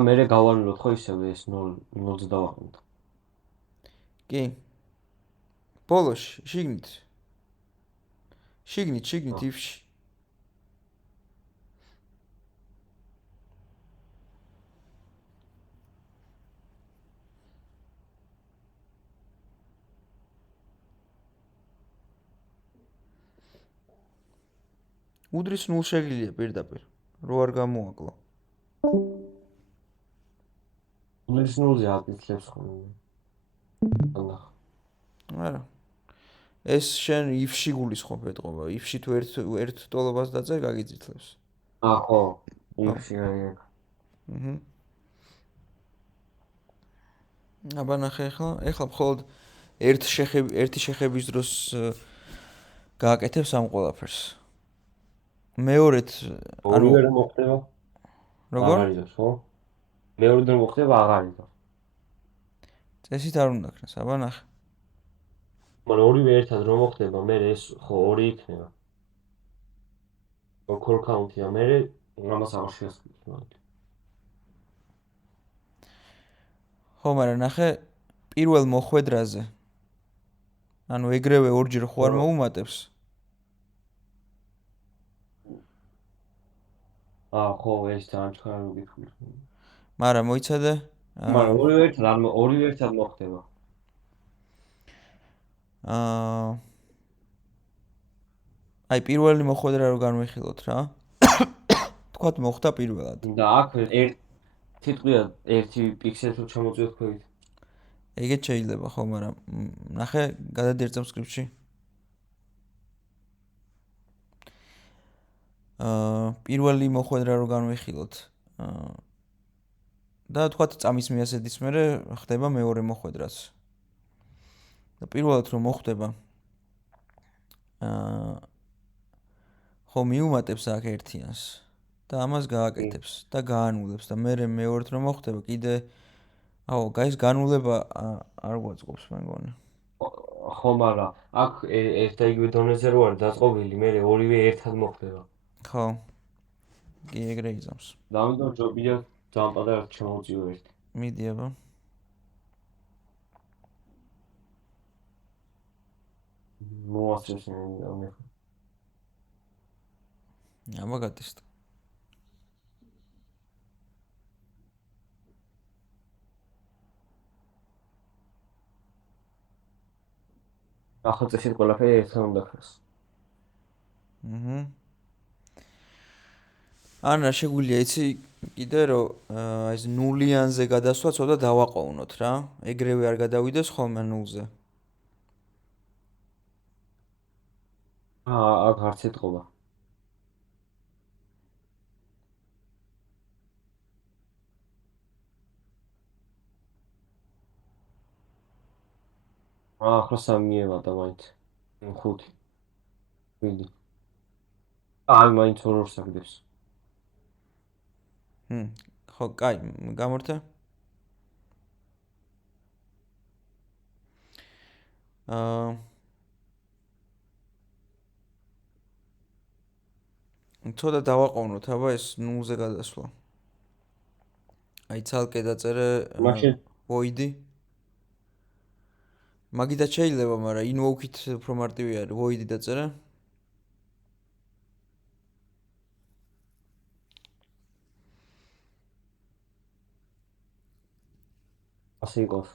მერე გავანილოთ ხო ისევე ეს 0-ს დავაყენოთ. კი. ბოლოში, შიგნით. შიგნით if-ში. უდრის 0 შეგიძლია პირდაპირ, რო არ გამოაკლო. ნულის ნულზე აკეთებს ხოლმე. ანახ. არა. ეს შენ if-ში გულისხმობ ეთყობა. if-ში თუ ერთ ტოლობას დაძერ, გაგიძითლებს. ხო. ხო. if-ში აი. აბა ნახე ახლა მხოლოდ ერთი შეხების დროს გააკეთებს ამ ყველაფერს. მეორედ ორივე რომ მოხდება? როგორ? აღარ იდოს, ხო? მეორე რომ მოხდება აღარ იდოს. წესით არ უნდა ქნას, აბა ნახე. მაგრამ ორივე ერთად რომ მოხდება, მე ეს ხო 2 იქნება. call count-ია, მე ამას აღარ შეასრულებ. ხო, მაგრამ ნახე პირველ მოხვედრაზე. ანუ ეგრევე ორჯერ ხო არ მოუმატებს? ხო, ეს ძალიან ჩქარული გითხრით. მაგრამ მოიცადე? მაგრამ ორივე ერთად მოხდება. აი პირველი მოხვედრა რო განვიხილოთ რა. თქვათ მოხდა პირველად. და აქ თითქოს ერთი პიქსელი თუ ჩამოწვიოთ ქვევით. ეგეც შეიძლება ხო, მაგრამ ნახე გადადიერ JavaScript-ში. პირველი მოხვედრა რო განვიხილოთ. და თქვათ წამის მიასედის მერე ხდება მეორე მოხვედრაც. და პირველად რომ მოხდება ხო მიუმატებს აქ ერთიანს და ამას გააკეთებს და გაანულებს და მე მეორედ რომ მოხდება კიდე გაის განულება არ გვაწყობს მე მგონი. ხო, მაგრამ აქ ერთ და იგივე დონეზე რო არის დაწყობილი, მე ორივე ერთად მოხდება. ხო. კი ეგრე იზამს. და ამიტომ ჯობია ძალიან პატარა ჩამოვწიო ერთი. მიდი აბა. მოასწრებს მე. აბა გატესტ. ახლა წესით ყველაფერი ერთად უნდა ქრას. ანა შეგვიძლია იცი კიდე რომ ეს ნულიანზე გადასვლა ცოტა დავაყოვნოთ რა. ეგრევე არ გადავიდეს ხოლმე ნულზე. აქ არც ეთყობა. ახლა 3 მივევა მაინც. 5. მიდი. აი მაინც 2-2 საგდებს. ხო, კაი, გამორთე. ცოტა დავაყოვნოთ, აბა ეს ნულზე გადასვლა. აი ცალკე დაწერე void-ი. მაგითაც შეიძლება, მაგრამ invoke-ით უფრო მარტივი არის, void-ი დაწერე. ასე იყოს.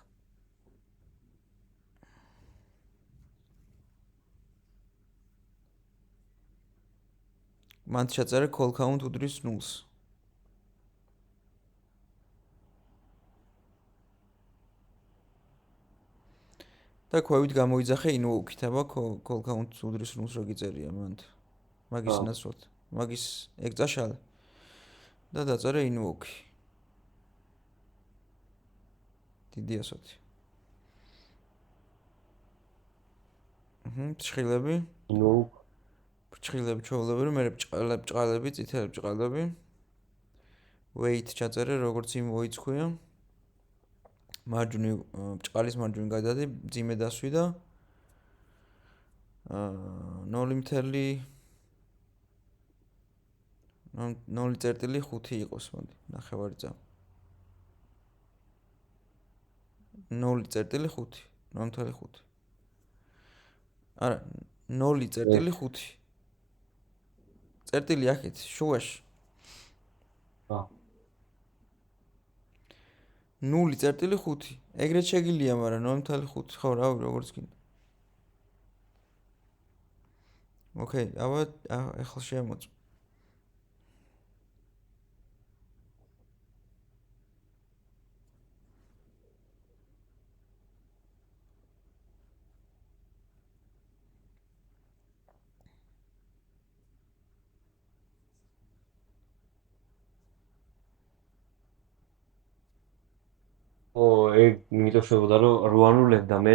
მან შეწერე call count უდრის ნულს. და ქვევით გამოიძახე invoke-ით, აბა call count უდრის ნულს რო გიწერია მანდ. მაგის ნაცვლად. მაგის ეგ წაშალე. და დაწერე invoke. დიდი ასოთი. ბრჭყილები. invoke. ბრჭყილები ჩვეულებრივი, მე ბრჭყალები, წითელი ბრჭყალები. wait ჩაწერე, როგორც იმ void-ს ქვია. მარჯვნივ ბრჭყალის მარჯვნივ გადადი, მძიმე დასვი და 0.5 იყოს, მოდი, ნახევარი წამი. 0.5, 0.5. არა, 0.5. წერტილი აქეთ, შუაში. 0.5. ეგრეთ შეგილია, მაგრამ 0.5 ხო, რავი, როგორც გინდა. ოკეი, აბა ახლა შემოწ. იმიტომ შეობდა რომ 8 ანულებდა, მე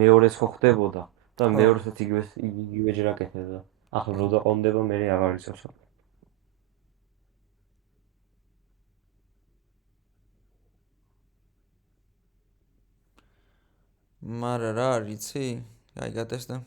მეორეც ხო ხდებოდა და ხო. მეორესაც იგივე ჯერ აკეთებდა. ახლა რო დაყონდება მე აღარ იცოცხლო. მარა რა არიცი? აი გატესტე.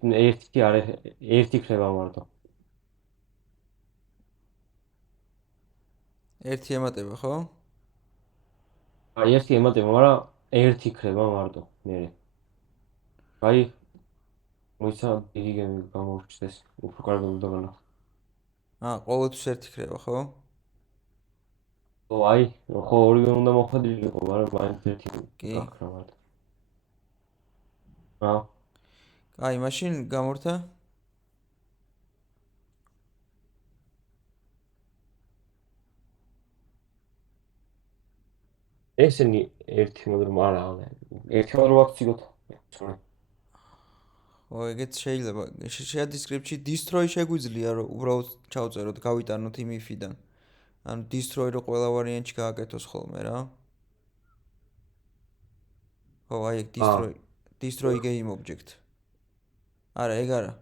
ერთი არის ერთი ხდება მარტო. ერთი ემატება, ხო? აი ერთი ემატება, მაგრამ ერთი ხდება მარტო მე. აი მოიცა დიდი გემი გამოვრჩეს. უფრო კარგად უნდა განა. ყოველთვის ერთი ხდება, ხო? აი, ხო ორივე უნდა მოხდრილიყო, მაგრამ მაინც ერთი კი. გაქრა მარტო. რა? აი, მაშინ გამორთა? ესენი ერთი მოდრომ არა, ერთი მოდრომ აქციგოთ. ო, ეგეც შეიძლება. შეა დისკრიპში destroy შეგვიძლია რომ უბრალოდ ჩავწეროთ, გავიტანოთ იმ if-დან. ანუ destroy რო ყველა ვარიანტში გააკეთოს ხოლმე რა. ხო, აი ეგ destroy game object. არა, ეგ არა.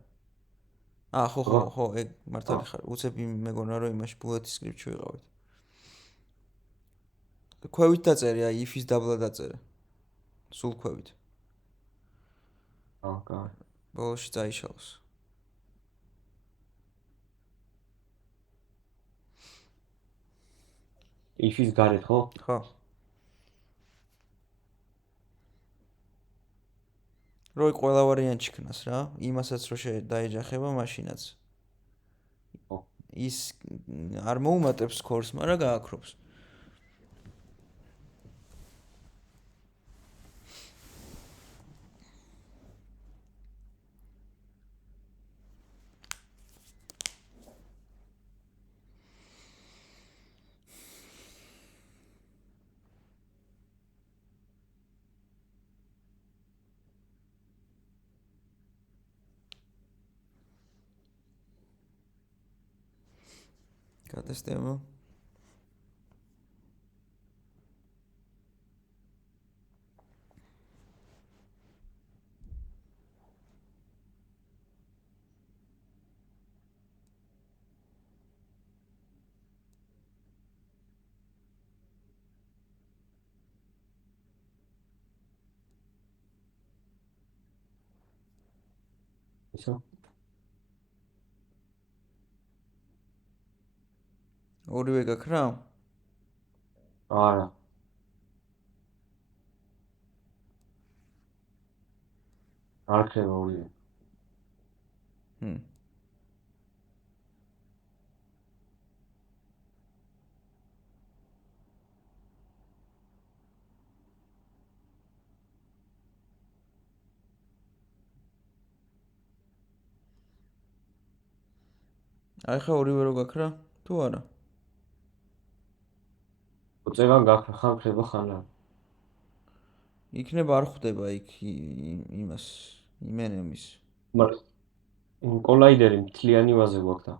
ხო, ეგ მართალი ხარ. უცებ მეგონა რომ იმაში bullet script-ში ვიყავით. ქვევით დაწერე, აი if-ის დაბლა დაწერე. სულ ქვევით. კაი. ბოლოში წაიშალოს. if-ის გარეთ, ხო? ხო. როი ყველა ვარიანტში ქნას რა. იმასაც რო დაეჯახება მაშინაც. ხო. ის არ მოუმატებს სკორს, მაგრამ გააქრობს. გატესტებო. ისო. ორივე გაქრა? არა. არ ხდება ორივე. აი ხა ორივე რო გაქრა? თუ არა? უწეგან გაქრა, ხან ხდება ხან არა. იქნება არ ხვდება იქ იმას იმენემის. მაგრამ კოლაიდერი მთლიანი ვაზე გვაქვს და.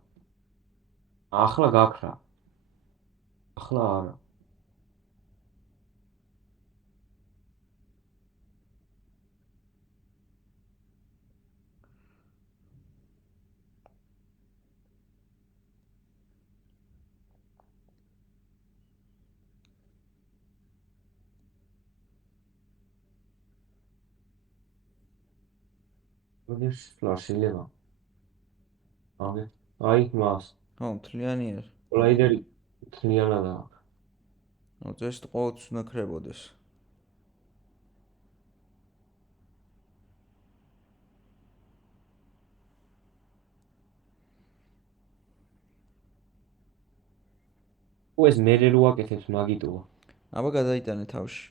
ახლა გაქრა. ახლა არა. როდის შეიძლება? აი მას. ხო, მთლიანი არ. კოლაიდერი მთლიანად აქვს. ნუ წეს ყოველთვის უნდა ქრებოდეს. ეს მე რო აკეთებს მაგიტოა. აბა გადაიტანე თავში.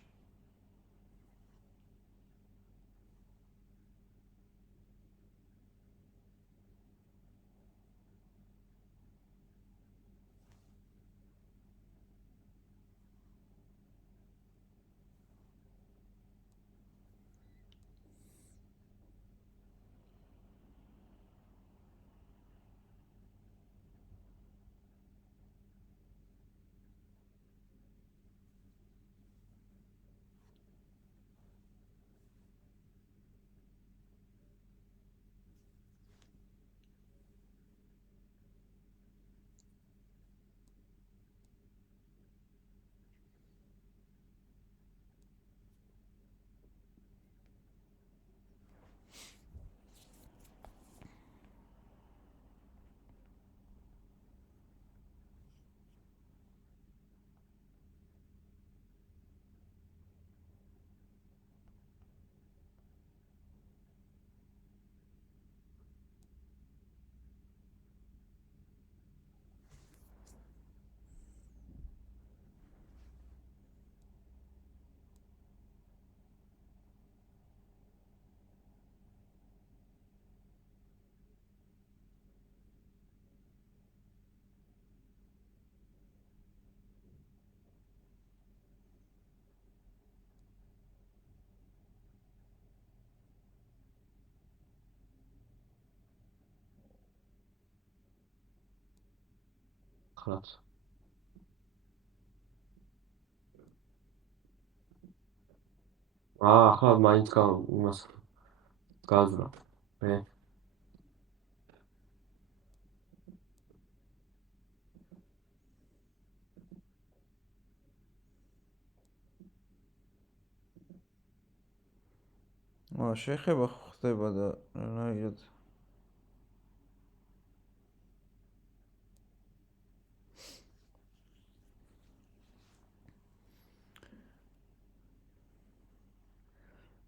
ახლაც. ახლა მაინც იმას გააზრა. მე შეხება ხდება და რაირად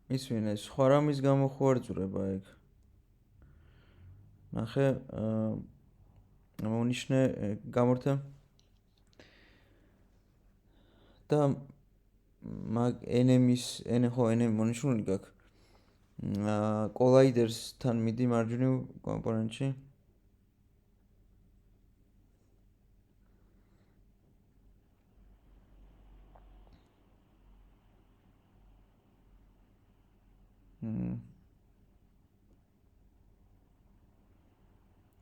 ისვენ ეს სხვა რამის გამო ხო არ ძვრება ეგ. ნახე, მონიშნე გამორთა და მაგ NM მონიშნული გაქვს. Collidersთან მიდი მარჯვნივ კომპონენტში.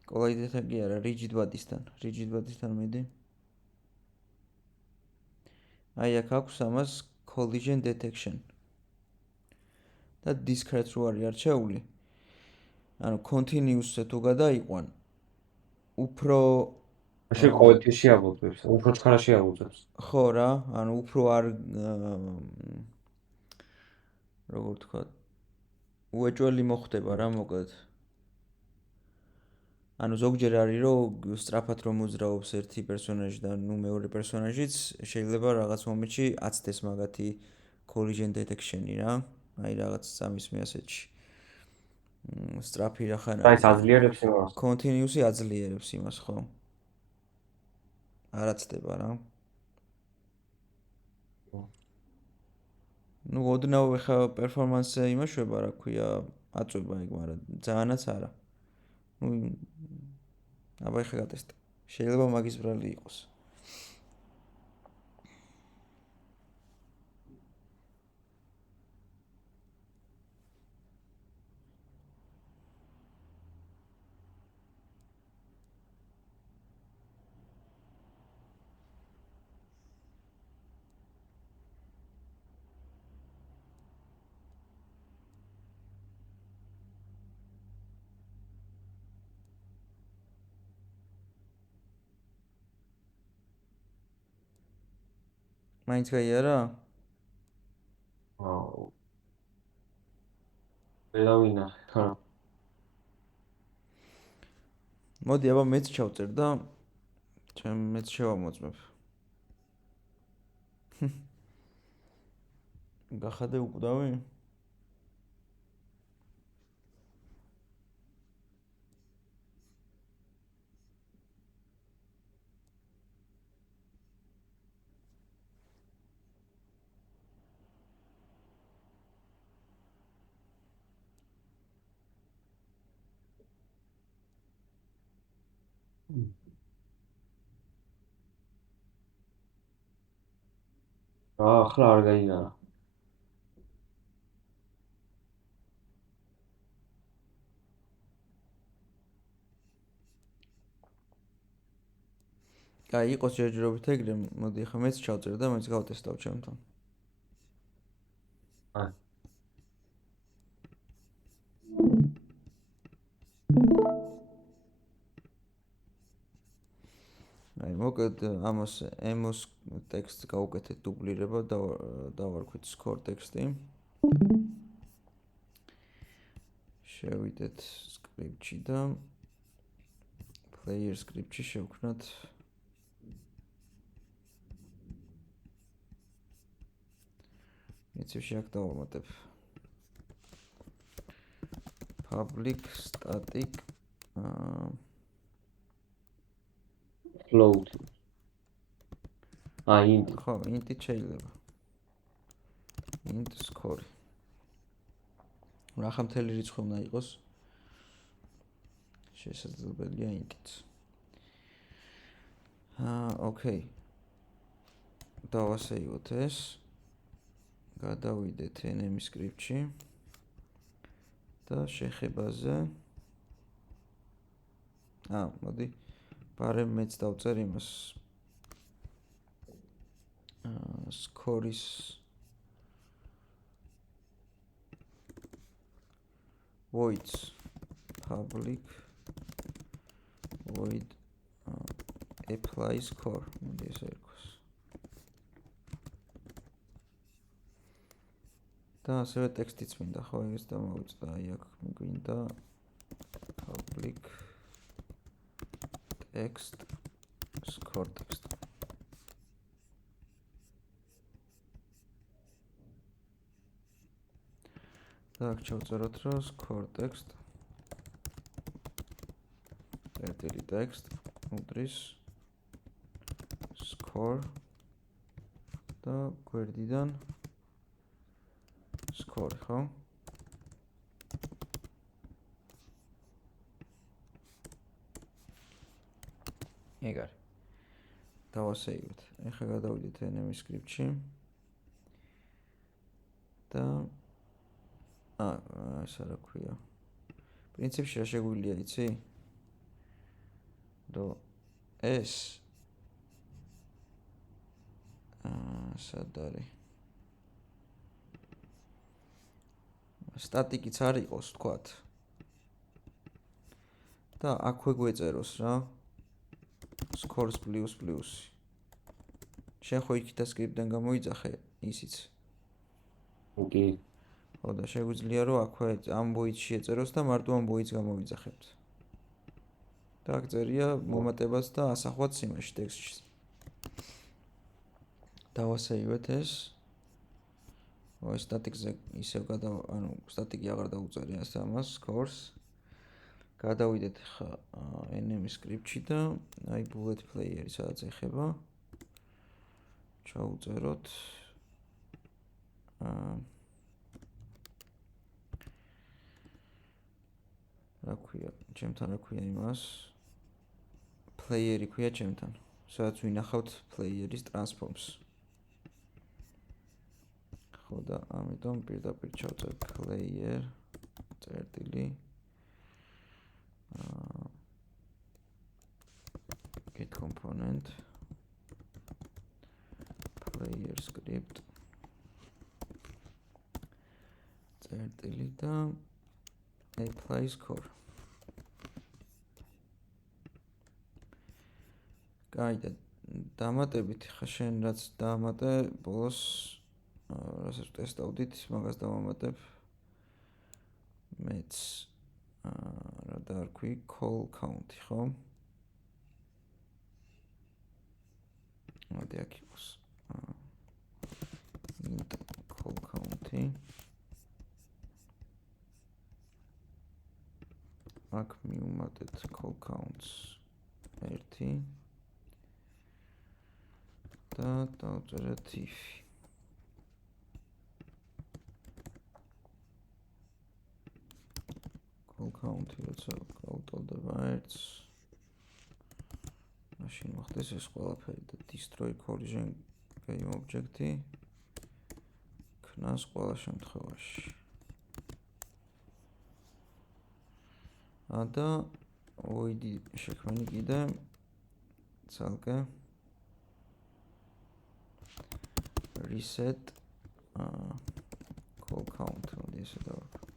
Collider-თან კი არა, rigid body-სთან მიდი. აი აქ აქვს ამას collision detection. და discrete რო არის არჩეული. ანუ continuous-ზე თუ გადაიყვან, უფრო მაშინ ყოველთვის შეაბუძებს, უფრო ჩქარა შეაბუძებს. ხო რა, ანუ უფრო არ როგორ თქვა, უეჭველი მოხდება რა მოკლედ. ანუ ზოგჯერ არის რომ სწრაფად რომ მოძრაობს ერთი პერსონაჟი და ნუ მეორე პერსონაჟიც შეიძლება რაღაც მომენტში აცდეს მაგათი collision detection-ი რა. აი რაღაც სამისმე ასეთში. სწრაფი რახან და ეს აძლიერებს იმას. Continuous-ი აძლიერებს იმას, ხო? არ აცდება რა. ნუ ოდნავ ხა პერფორმანსზე იმაშვება, რა ქვია, აწვება ეგ, მაგრამ ძალიანაც არა. ნუ აბა ხა გატესტე. შეიძლება მაგის ბრალი იყოს. მაინც გაიარა? ველავინახე, ხა. მოდი აბა მეც ჩავწერ და მეც შევამოწმებ. გახადე უკვდავი? ახლა არ გაიარა. აი, იყოს ჯერჯერობით ეგრე, მოდი ახლა მეც ჩავწერ და მეც გავტესტავ ჩემთან. აი. აი, მოკლედ ამას emos ტექსტს გავუკეთეთ დუბლირება და დავარქვით score ტექსტი. შევიდეთ script-ში და player script-ში შევქნათ იცი აქ დავამატებ public static float. int. ხო, int შეიძლება. int score. რა ხა მთელი რიცხვი უნდა იყოს? შესაძლებელია int-იც. ოკეი. დავასეივოთ ეს. გადავიდეთ nm script-ში და შეხებაზე მოდი პარემ მეც დავწერ იმას score-ის voids public void apply score მოდი ესე იყოს და ასევე ტექსტიც მინდა ხო ეს დამოვიწყდა აი აქ მიგვინდა public text score text так ჩავწეროთ რომ score text წერტილი text უდრის score და გვერდიდან score ხო ეგ არის დავასეივოთ ეხლა გადავიდეთ enemy script-ში და ეს რა ქვია პრინციპში რა შეგვიძლია იცი რომ ეს სად არის სტატიკიც არ იყოს თქვათ და აქვე გვეწეროს რა scores plus შენ ხო იქით და script-დან გამოიძახე ისიც კი ხო და შეგვიძლია რომ აქვე ამ void-ში ეწეროს და მარტო ამ void-ს გამოვიძახებთ და აქ წერია მომატებას და ასახვაც იმაში ტექსტში დავასეივეთ ეს ой სტატიკზე ისევ ანუ სტატიკი აღარ დაუწერე ასე ამას scores გადავიდეთ ხა enemy script-ში და აი bullet player-ი სადაც ეხება ჩაუწეროთ რა ქვია ჩემთან რა ქვია იმას player-ი ქვია ჩემთან სადაც ვინახავთ player-ის transforms ხო და ამიტომ პირდაპირ ჩავწერ player წერტილი get component player script წერტილი და apply score კაი და დამატებით ხა შენ რაც დამატე ბოლოს რასაც ტესტავდით მაგას დავამატებ მეც რა დავარქვი call count ხო მოდი აქ იყოს call count-ი აქ მივუმატეთ call counts 1 და დავწერეთ if call count-ი როცა გავუტოლდება 1-ს მაშინ მოხდეს ეს ყველაფერი და destroy collision game object-ი ქნას ყველა შემთხვევაში და void-ი შექმნი კიდე ცალკე reset call count მოდი ესე დავარქვი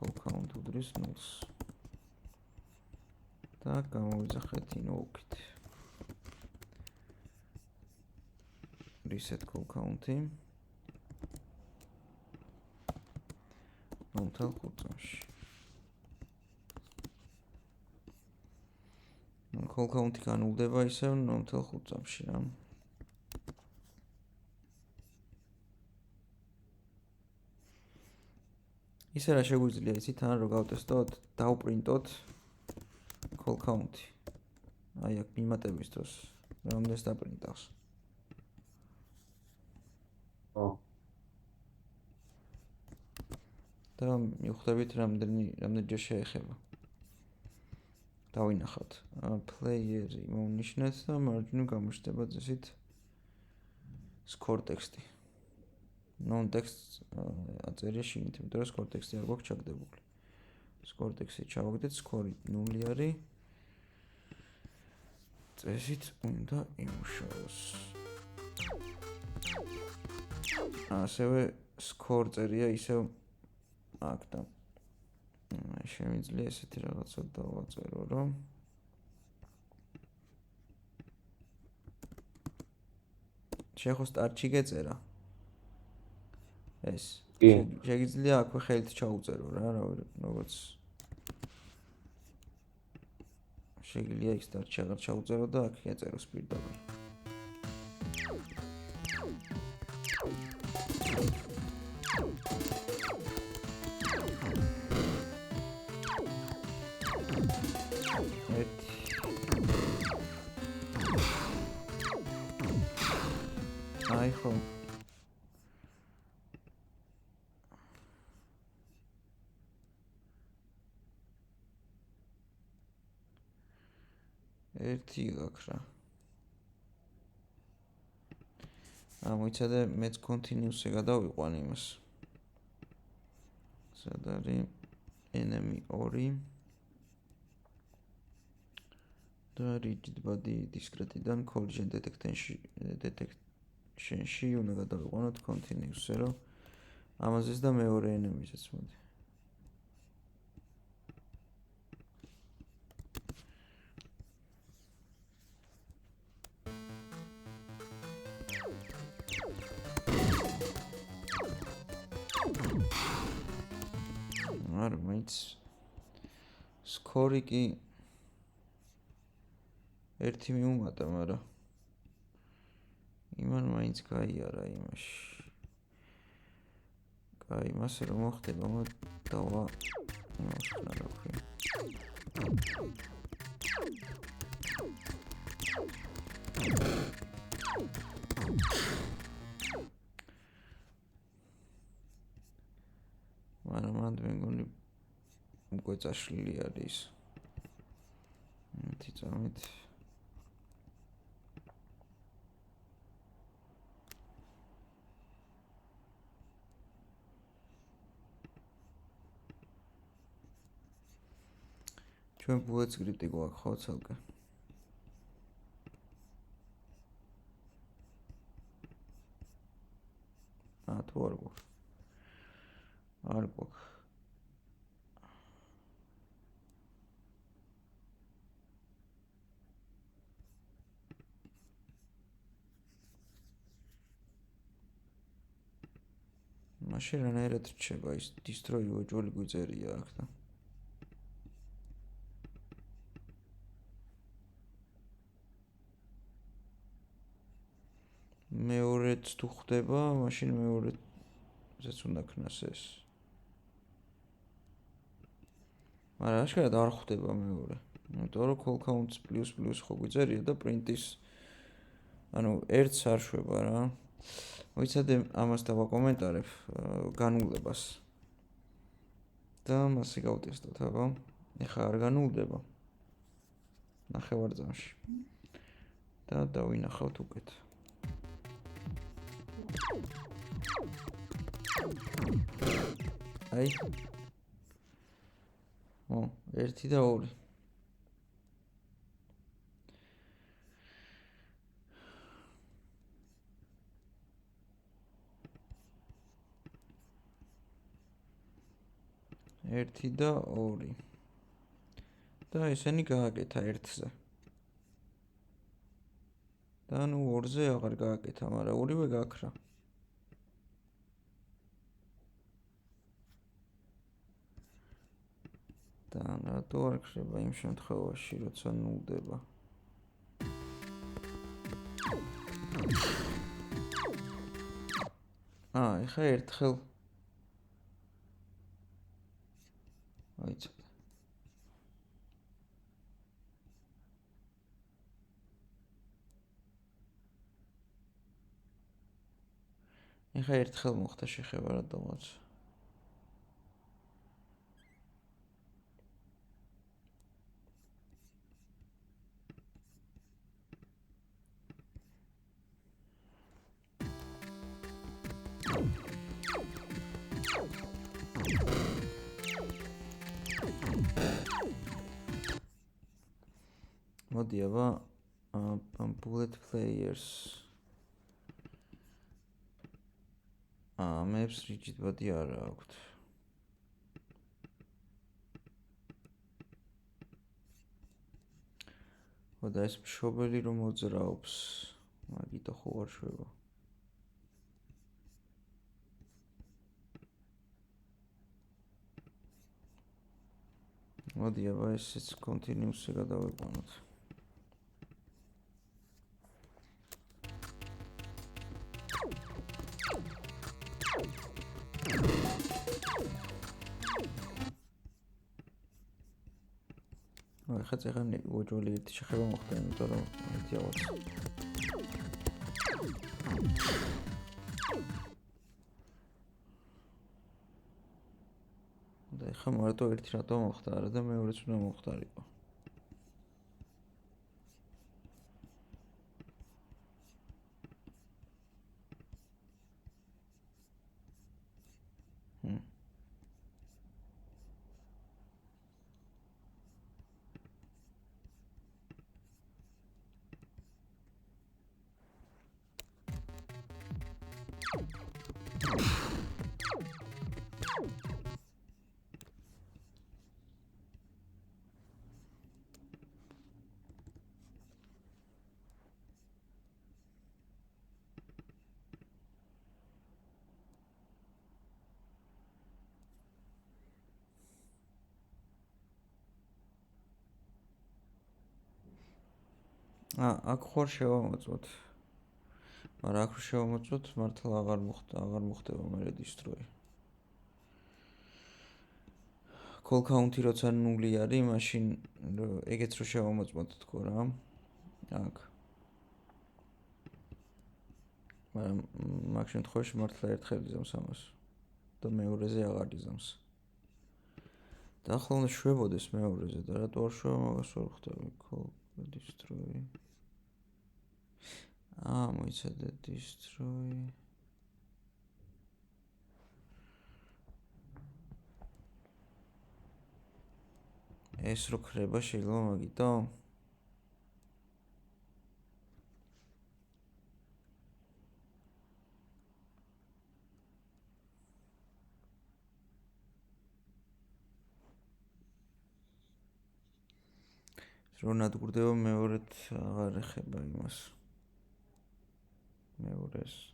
call count უდრის 0-ს და გამოვიძახეთ invoke-ით reset call count-ი 0.5-ში call count-ი განულდება ისევ 0.5-ში რა ისე რა შეგვიძლია იცით ან რო გავტესტოთ დავპრინტოთ call count-ი აი აქ მიმატების დროს რამდენს დაპრინტავს და მივხვდებით რამდენჯერ შეეხება დავინახავთ player-ი მოვნიშნეთ და მარჯვნივ გამოჩნდება წესით score text-ი non text აწერია შიგნით იმიტომ რომ score text-ი არ გვაქვს ჩაგდებული სკორტექსი ჩავაგდეთ, სკორი 0 არის. წესით უნდა იმუშაოს. ასევე სკორ წერია ისევ აქ და შემიძლია ესეთი რაღაცა დავაწერო, რომ შეხო სტარტში გეწერა. ეს შეგიძლია აქვე ხელით ჩაუწერო რა, როგორც შეგიძლია იქ სტარტში აღარ ჩაუწერო და აქ ეწეროს პირდაპირ. აი ხო ერთი გაქვს რა. მოიცადე მეც continuous-ზე გადავიყვან იმას. სად არის enemy 2 და rigid body discrete-დან collision detection-ში უნდა გადავიყვანოთ continuous-ზე, რომ ამაზეც და მეორე enemy-ზეც მოდი. არა, მაინც სკორი კი ერთი მიუმატა, მაგრამ იმან მაინც გაიარა იმაში. კაი, მასე რომ მოხდება, დავა იმას რა ვქი. მაგრამ მანდ მეგონი უკვე წაშლილი არის. ერთი წამით ჩვენ ბულეტ სკრიპტი გვაქვს ხო ცალკე? თუ არ გვაქვს. არ გვაქვს. მაშინ რანაირად რჩება ის destroy უეჭველი გვიწერია აქ და მეორეც თუ ხდება, მაშინ მეორეც უნდა ქნას ეს. მაგრამ აშკარად არ ხდება მეორე. იმიტომ რომ call counts ++ ხო გვიწერია და print-ის ანუ ერთს არ შვება რა. მოიცადე ამას დავაკომენტარებ განულებას. და მასე გავტესტოთ, აბა. ეხლა არ განულდება. ნახევარწამში. და დავინახავთ უკეთ. აი. 1 და 2. ერთი და 2. და ესენი გააკეთა 1-ზე. და ნუ 2-ზე აღარ გააკეთა, მაგრამ ორივე გაქრა. და რატო არ ხდება იმ შემთხვევაში, როცა ნულდება? ეხა ერთხელ აიცადე. ეხა ერთხელ მოხდა შეხება რატომაც. მოდი აბა bullet players maps rigid body არა აქვთ. და ეს მშობელი რომ მოძრაობს, მაგიტო ხო არ შვება. მოდი აბა ესეც continuous-ზე გადავიყვანოთ. ხაც ახლა უჯოლი ერთი შეხება მოხდა, იმიტომ რომ ერთი ავაც. და ახლა მარტო ერთი რატო მოხდა არა და მეორეც უნდა მოხდარიყო. აქ ხوار შევამოწმოთ. მაგრამ აქ შევამოწმოთ, მართლა აღარ მოხდება მე destroy. call count-ი როცა 0 არის, მაშინ ეგეც რო შევამოწმოთ თქო რა. აქ. მაგრამ მაგ შემთხვევაში მართლა ერთხელ იზამს ამას. და მეორეზე აღარ იზამს. და ახლა უნდა შვებოდეს მეორეზე და რატო არ შვება მაგას ვერ ხვდები. call destroy. მოიცადე destroy. ეს რო ქრება შეიძლება მაგიტო? რო ნადგურდება მეორედ აღარ ეხება იმას. მეორეს.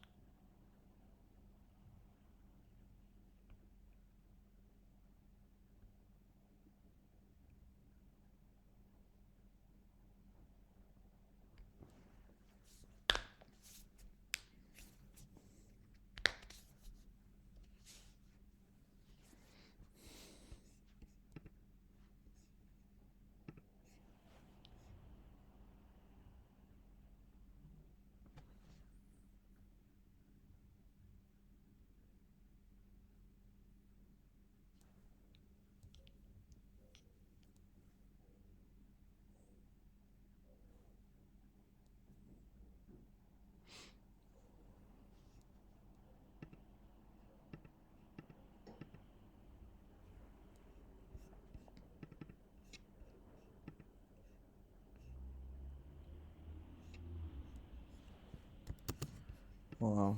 Wow.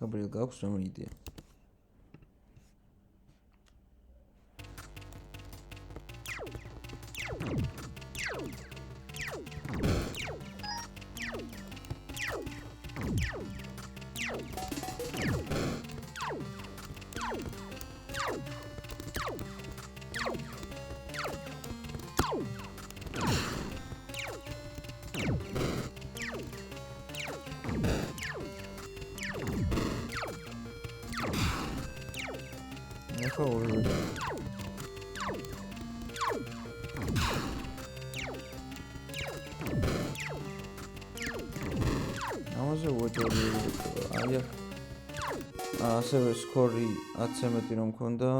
Gabriel გაქვს რამე იდეა? ამაზე უჯოლი აი ასევე სკორი 10-ზე მეტი რომ მქონდა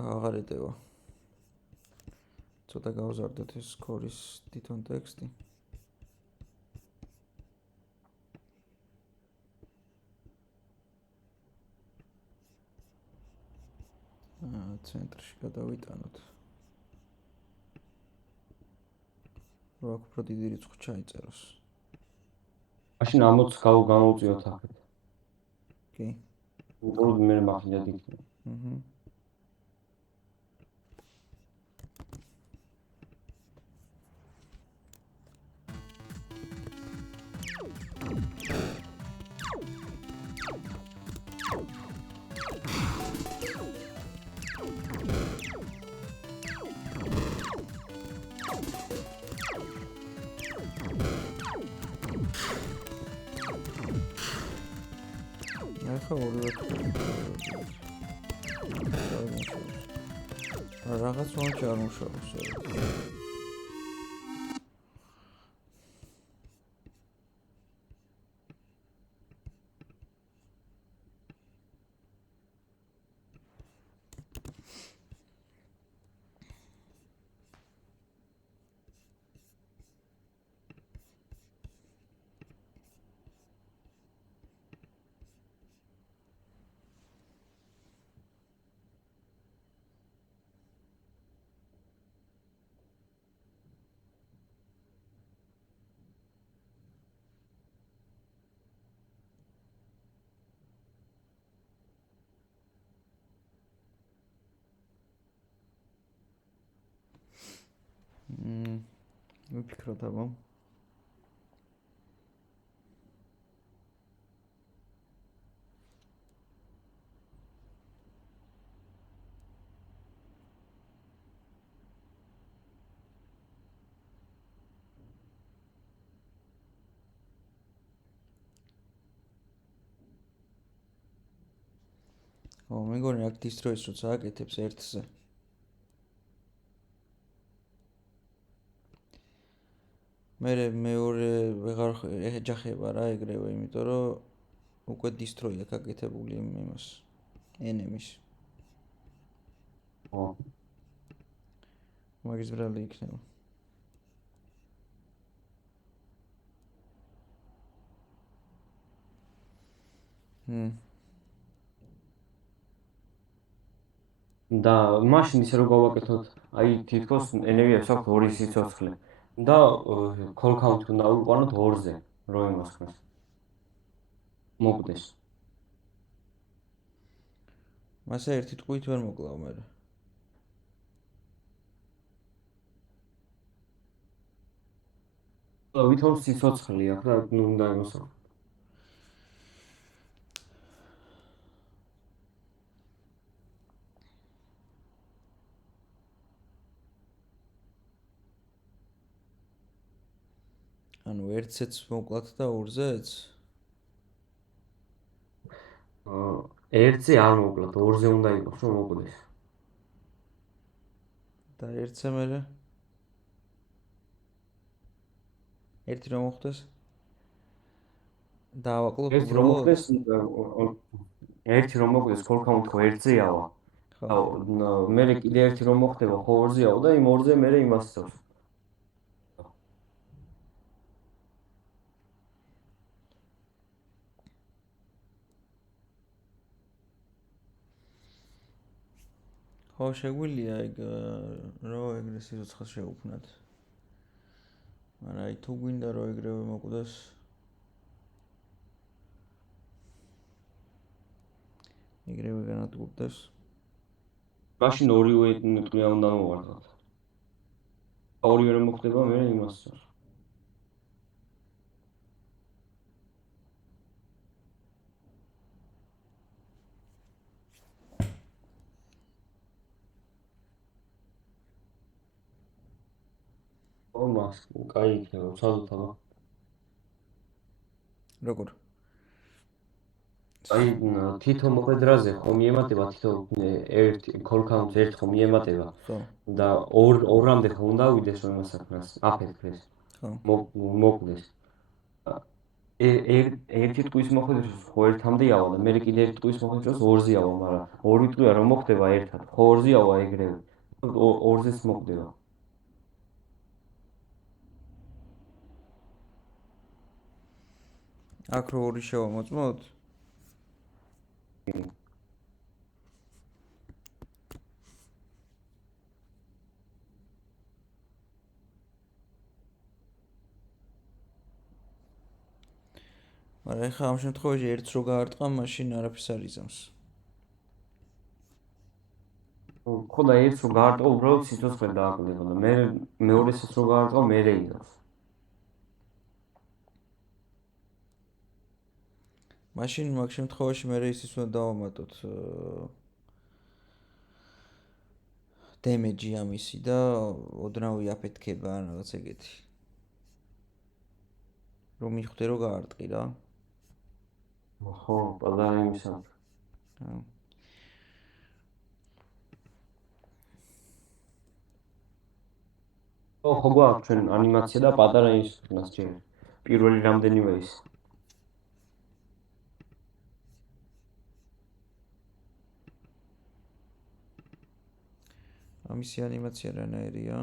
აღარ ეტევა ცოტა გავზარდოთ ეს სკორის თვითონ ტექსტი ცენტრში გადავიტანოთ. რო აქ უფრო დიდი რიცხვი ჩაიწეროს. მაშინ 60 გამოვწიოთ აქეთ. კი. უბრალოდ მე მახინჯად იქნება. ახლა ორივე რაღაც მომენტში არ მუშაობს. ვიფიქროთ აბა. მეგონი აქ დისტროის როცა აკეთებს ერთზე. მეორე ვეღარ ეჯახება რა ეგრევე, იმიტომ რომ უკვე დისტროი აქ აკეთებული იმას ენემის. მაგის ბრალი იქნება. და მაშინ ისე რომ გავაკეთოთ, აი თითქოს ენერგიას აქვს 2 სიცოცხლე. და call count უნდა ვიყვანოთ 2-ზე, რომ იმასხნას. მოკდეს. მასე ერთი ტყუით ვერ მოკლავ მე. ვითომ სიცოცხლე აქვს და უნდა იმასხნას. ანუ 1-ზეც მოკლათ და 2-ზეც? 1-ზე არ მოკლათ, 2-ზე უნდა იყოს, რომ მოკლდეს. და 1-ზე მერე? 1 რომ მოხდეს? დავაკლოთ უბრალოდ? 1 რომ მოხდეს, call count ხო 1-ზეავა. ხო, მერე კიდე 1 რომ მოხდება, ხო 2-ზეავა და იმ 2-ზე მერე იმას წავს. ხო შეგვიძლია ეგ რომ ეგრე სიცოცხლე შეუქმნათ. მაგრამ აი თუ გვინდა რომ ეგრევე მოკვდეს ეგრევე განადგურდეს. მაშინ ორივე ტყვია უნდა მოვარდოთ. ორივე რომ მოხდება, მე იმას წავს. მას კაი იქნება, ვცადოთ აბა. როგორ? აი თითო მოხვედრაზე ხომ მიემატება თითო ერთი call count 1 ხომ მიემატება. ხო. და 2-მდე ხომ უნდა ვიდეს რომ იმასაკნას აფეთქდეს. ხო. მოკვდეს. ერთი ტყვის მოხვედრას ხო 1-მდე ავა და მე კიდე ერთი ტყვის მოხვედრას 2-ზე ავა, მაგრამ 2 ტყვია რომ მოხდება ერთად, ხო 2-ზე ავა ეგრევე. 2-ზეც მოხდება. აქ რო 2 შევამოწმოთ? მაგრამ ეხლა ამ შემთხვევაში ერთს რო გაარტყამ, მაშინ არაფერს არ იზამს. ხო და ერთს რო გაარტყო, უბრალოდ სიცოცხლე დააკვირდება და მე მეორესაც რო გაარტყო, მერე იზამს. მაშინ მაგ შემთხვევაში მე ისიც უნდა დავამატოთ დემეჯი ამისი და ოდნავი აფეთქება ან რაღაც ეგეთი. რომ მიხვდე რომ გაარტყი რა. ხო, პატარა იმისა. ხო გვაქვს ჩვენ ანიმაცია და პატარა ის ხნას ჯერ. პირველი რამდენიმე ის. ამისი ანიმაცია რანაირია?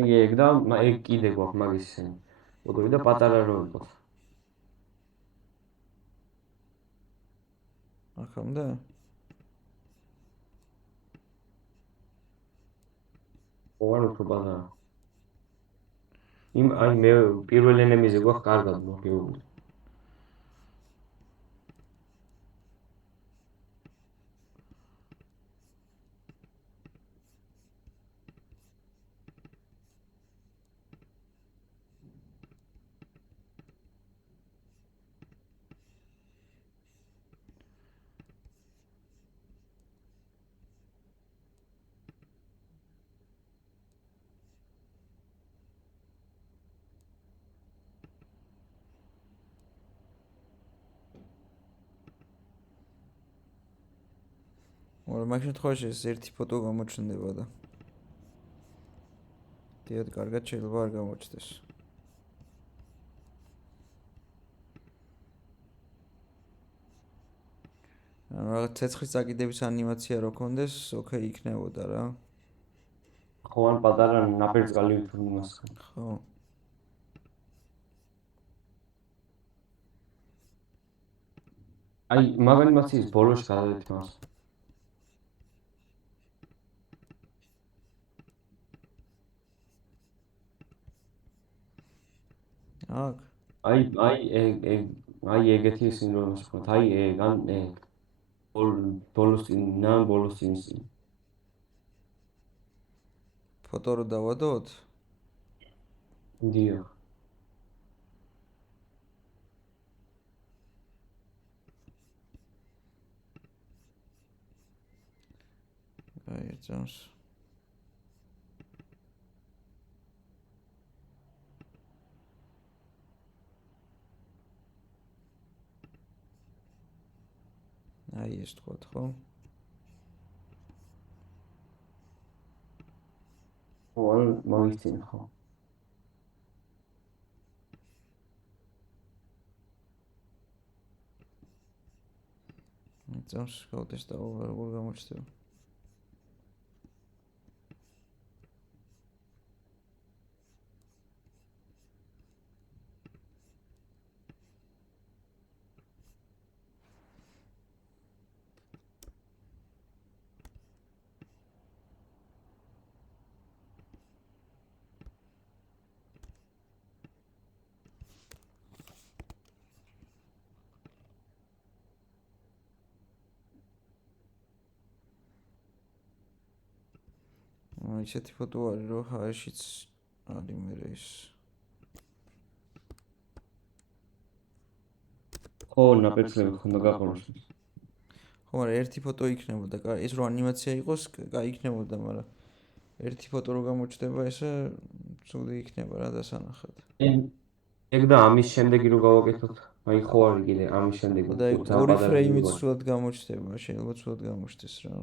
აი ეგ და ეგ კიდე გვაქვს მაგის ისინი. ოდოი და პატარა რო იყოს. ახამდე? ოღონდ უფრო პატარა. აი მე პირველ ენემიზე გვაქვს კარგად მოგებული. მაგრამ მაგ შემთხვევაში ეს ერთი ფოტო გამოჩნდება და დიახ, კარგად შეიძლება არ გამოჩნდეს. რაღაც ცეცხლის წაკიდების ანიმაცია რო კონდეს, ოკეი იქნებოდა რა. ხო, ან პატარა ნაპერწკალი უფრო იმას. ხო. აი მაგ ანიმაციის ბოლოში გადავიდეთ მას. აქ. აი ეგეთი ისინი რომ ვთქვათ, აი ეგ ან ეგ. ბოლოს წინ. ფოტო რო დავადოთ? დიახ. აი ძამს. აი ეს თქვათ, ხო? ხო, ან მაგის წინ ხო. ძამს გავტესტავ როგორ გამოჩნდება. ისეთი ფოტო არის რომ ჰაერშიც არის მერე ის. ხო, ნაპერწკლები ხონდა გაყოლოს. ხო, მაგრამ ერთი ფოტო იქნებოდა, ეს რო ანიმაცია იყოს, კაი იქნებოდა, მაგრამ ერთი ფოტო რო გამოჩნდება, ესე ცუდი იქნება რა დასანახად. ეგ და ამის შემდეგი რო გავაკეთოთ, აი ხო არის კიდე ამის შემდეგი. და ორი ფრეიმით სულად გამოჩნდება, შეიძლება სულად გამოჩნდეს რა.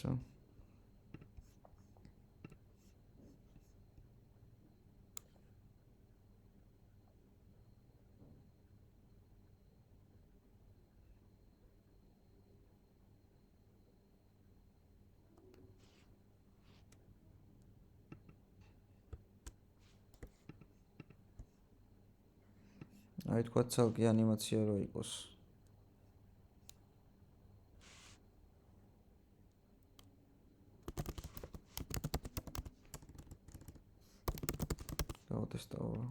ცა აი თქვა ცალკე ანიმაცია რო იყოს. გავატესტავო.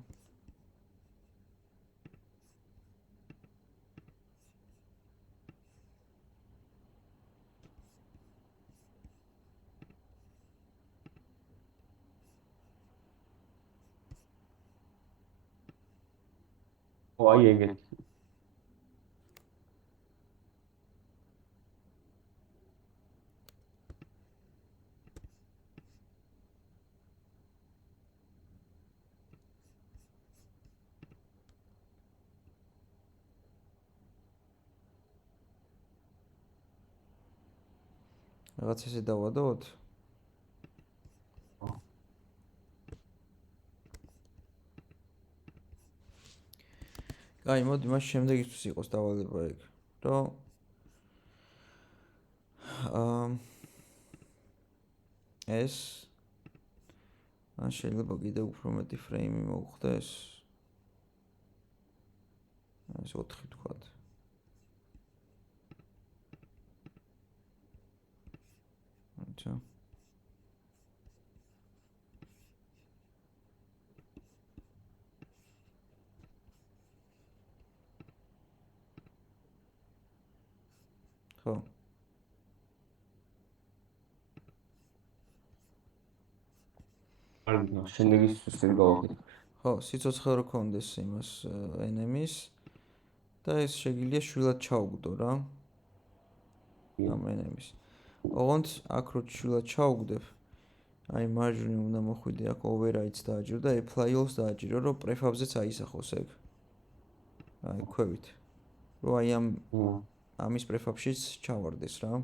აი ეგეთი. რაღაც ესე დავადოთ? აი, მოდი მას შემდეგისთვის იყოს დავალება ეგ, რომ ეს ან შეიძლება კიდევ უფრო მეტი ფრეიმი მოვხდეს. ეს 4 ვთქვათ. აჩა. ხო. კარგი, შემდეგისთვის ეგ გავაკეთე. ხო, სიცოცხლე რო კონდეს იმას NM-ის და ეს შეგიძლია შვილად ჩაუგდო რა. ამ NM-ის. ოღონდ აქ რო შვილად ჩაუგდებ, აი მარჯვნივ უნდა მოხვიდე აქ overrides დააჭირო და apply all-ს დააჭირო, რომ prefab-ზეც აისახოს ეგ. აი ქვევით. რომ აი ამის prefab-შიც ჩავარდეს რა.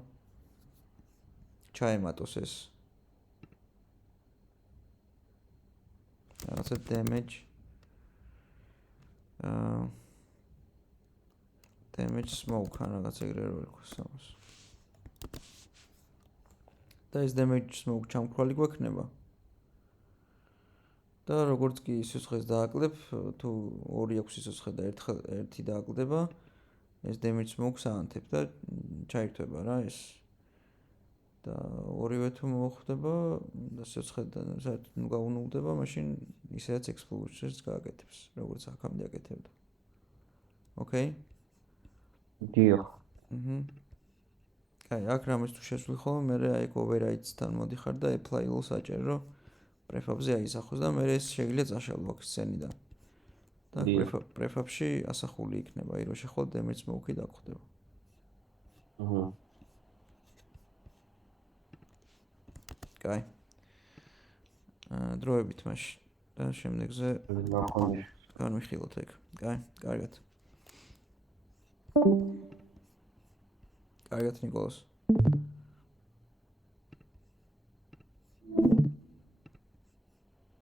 ჩაემატოს ეს. რაღაცა damage damage smoke ან რაღაც ეგრე რო იყოს ამას. და ეს damage smoke ჩამქრალი გვექნება. და როგორც კი სიცხეს დააკლებ, თუ 2 აქვს სიცხე და ერთი დააკლდება, ეს damage smoke-ს აანთებ და ჩაირთვება რა ეს. და ორივე თუ მოხდება და სიცხედან საერთოდ გაუნულდება, მაშინ ისედაც exposure-ს გააკეთებს, როგორც აქამდე აკეთებდა. ოკეი? დიახ. აი, აქ რამეს თუ შეცვლი ხოლმე, მე აი overrides-თან მოდიხარ და apply all-ს აჭერ, რომ prefab-ზე აისახოს და მე ეს შეგიძლია წაშალო აქ სცენიდან. და prefab-ში ასახული იქნება, აი რომ შეხვალ damage smoke-ი დაგხვდება. კაი. დროებით მაშინ და შემდეგზე განვიხილოთ ეგ. კაი, კარგად. კარგად ნიკოლას.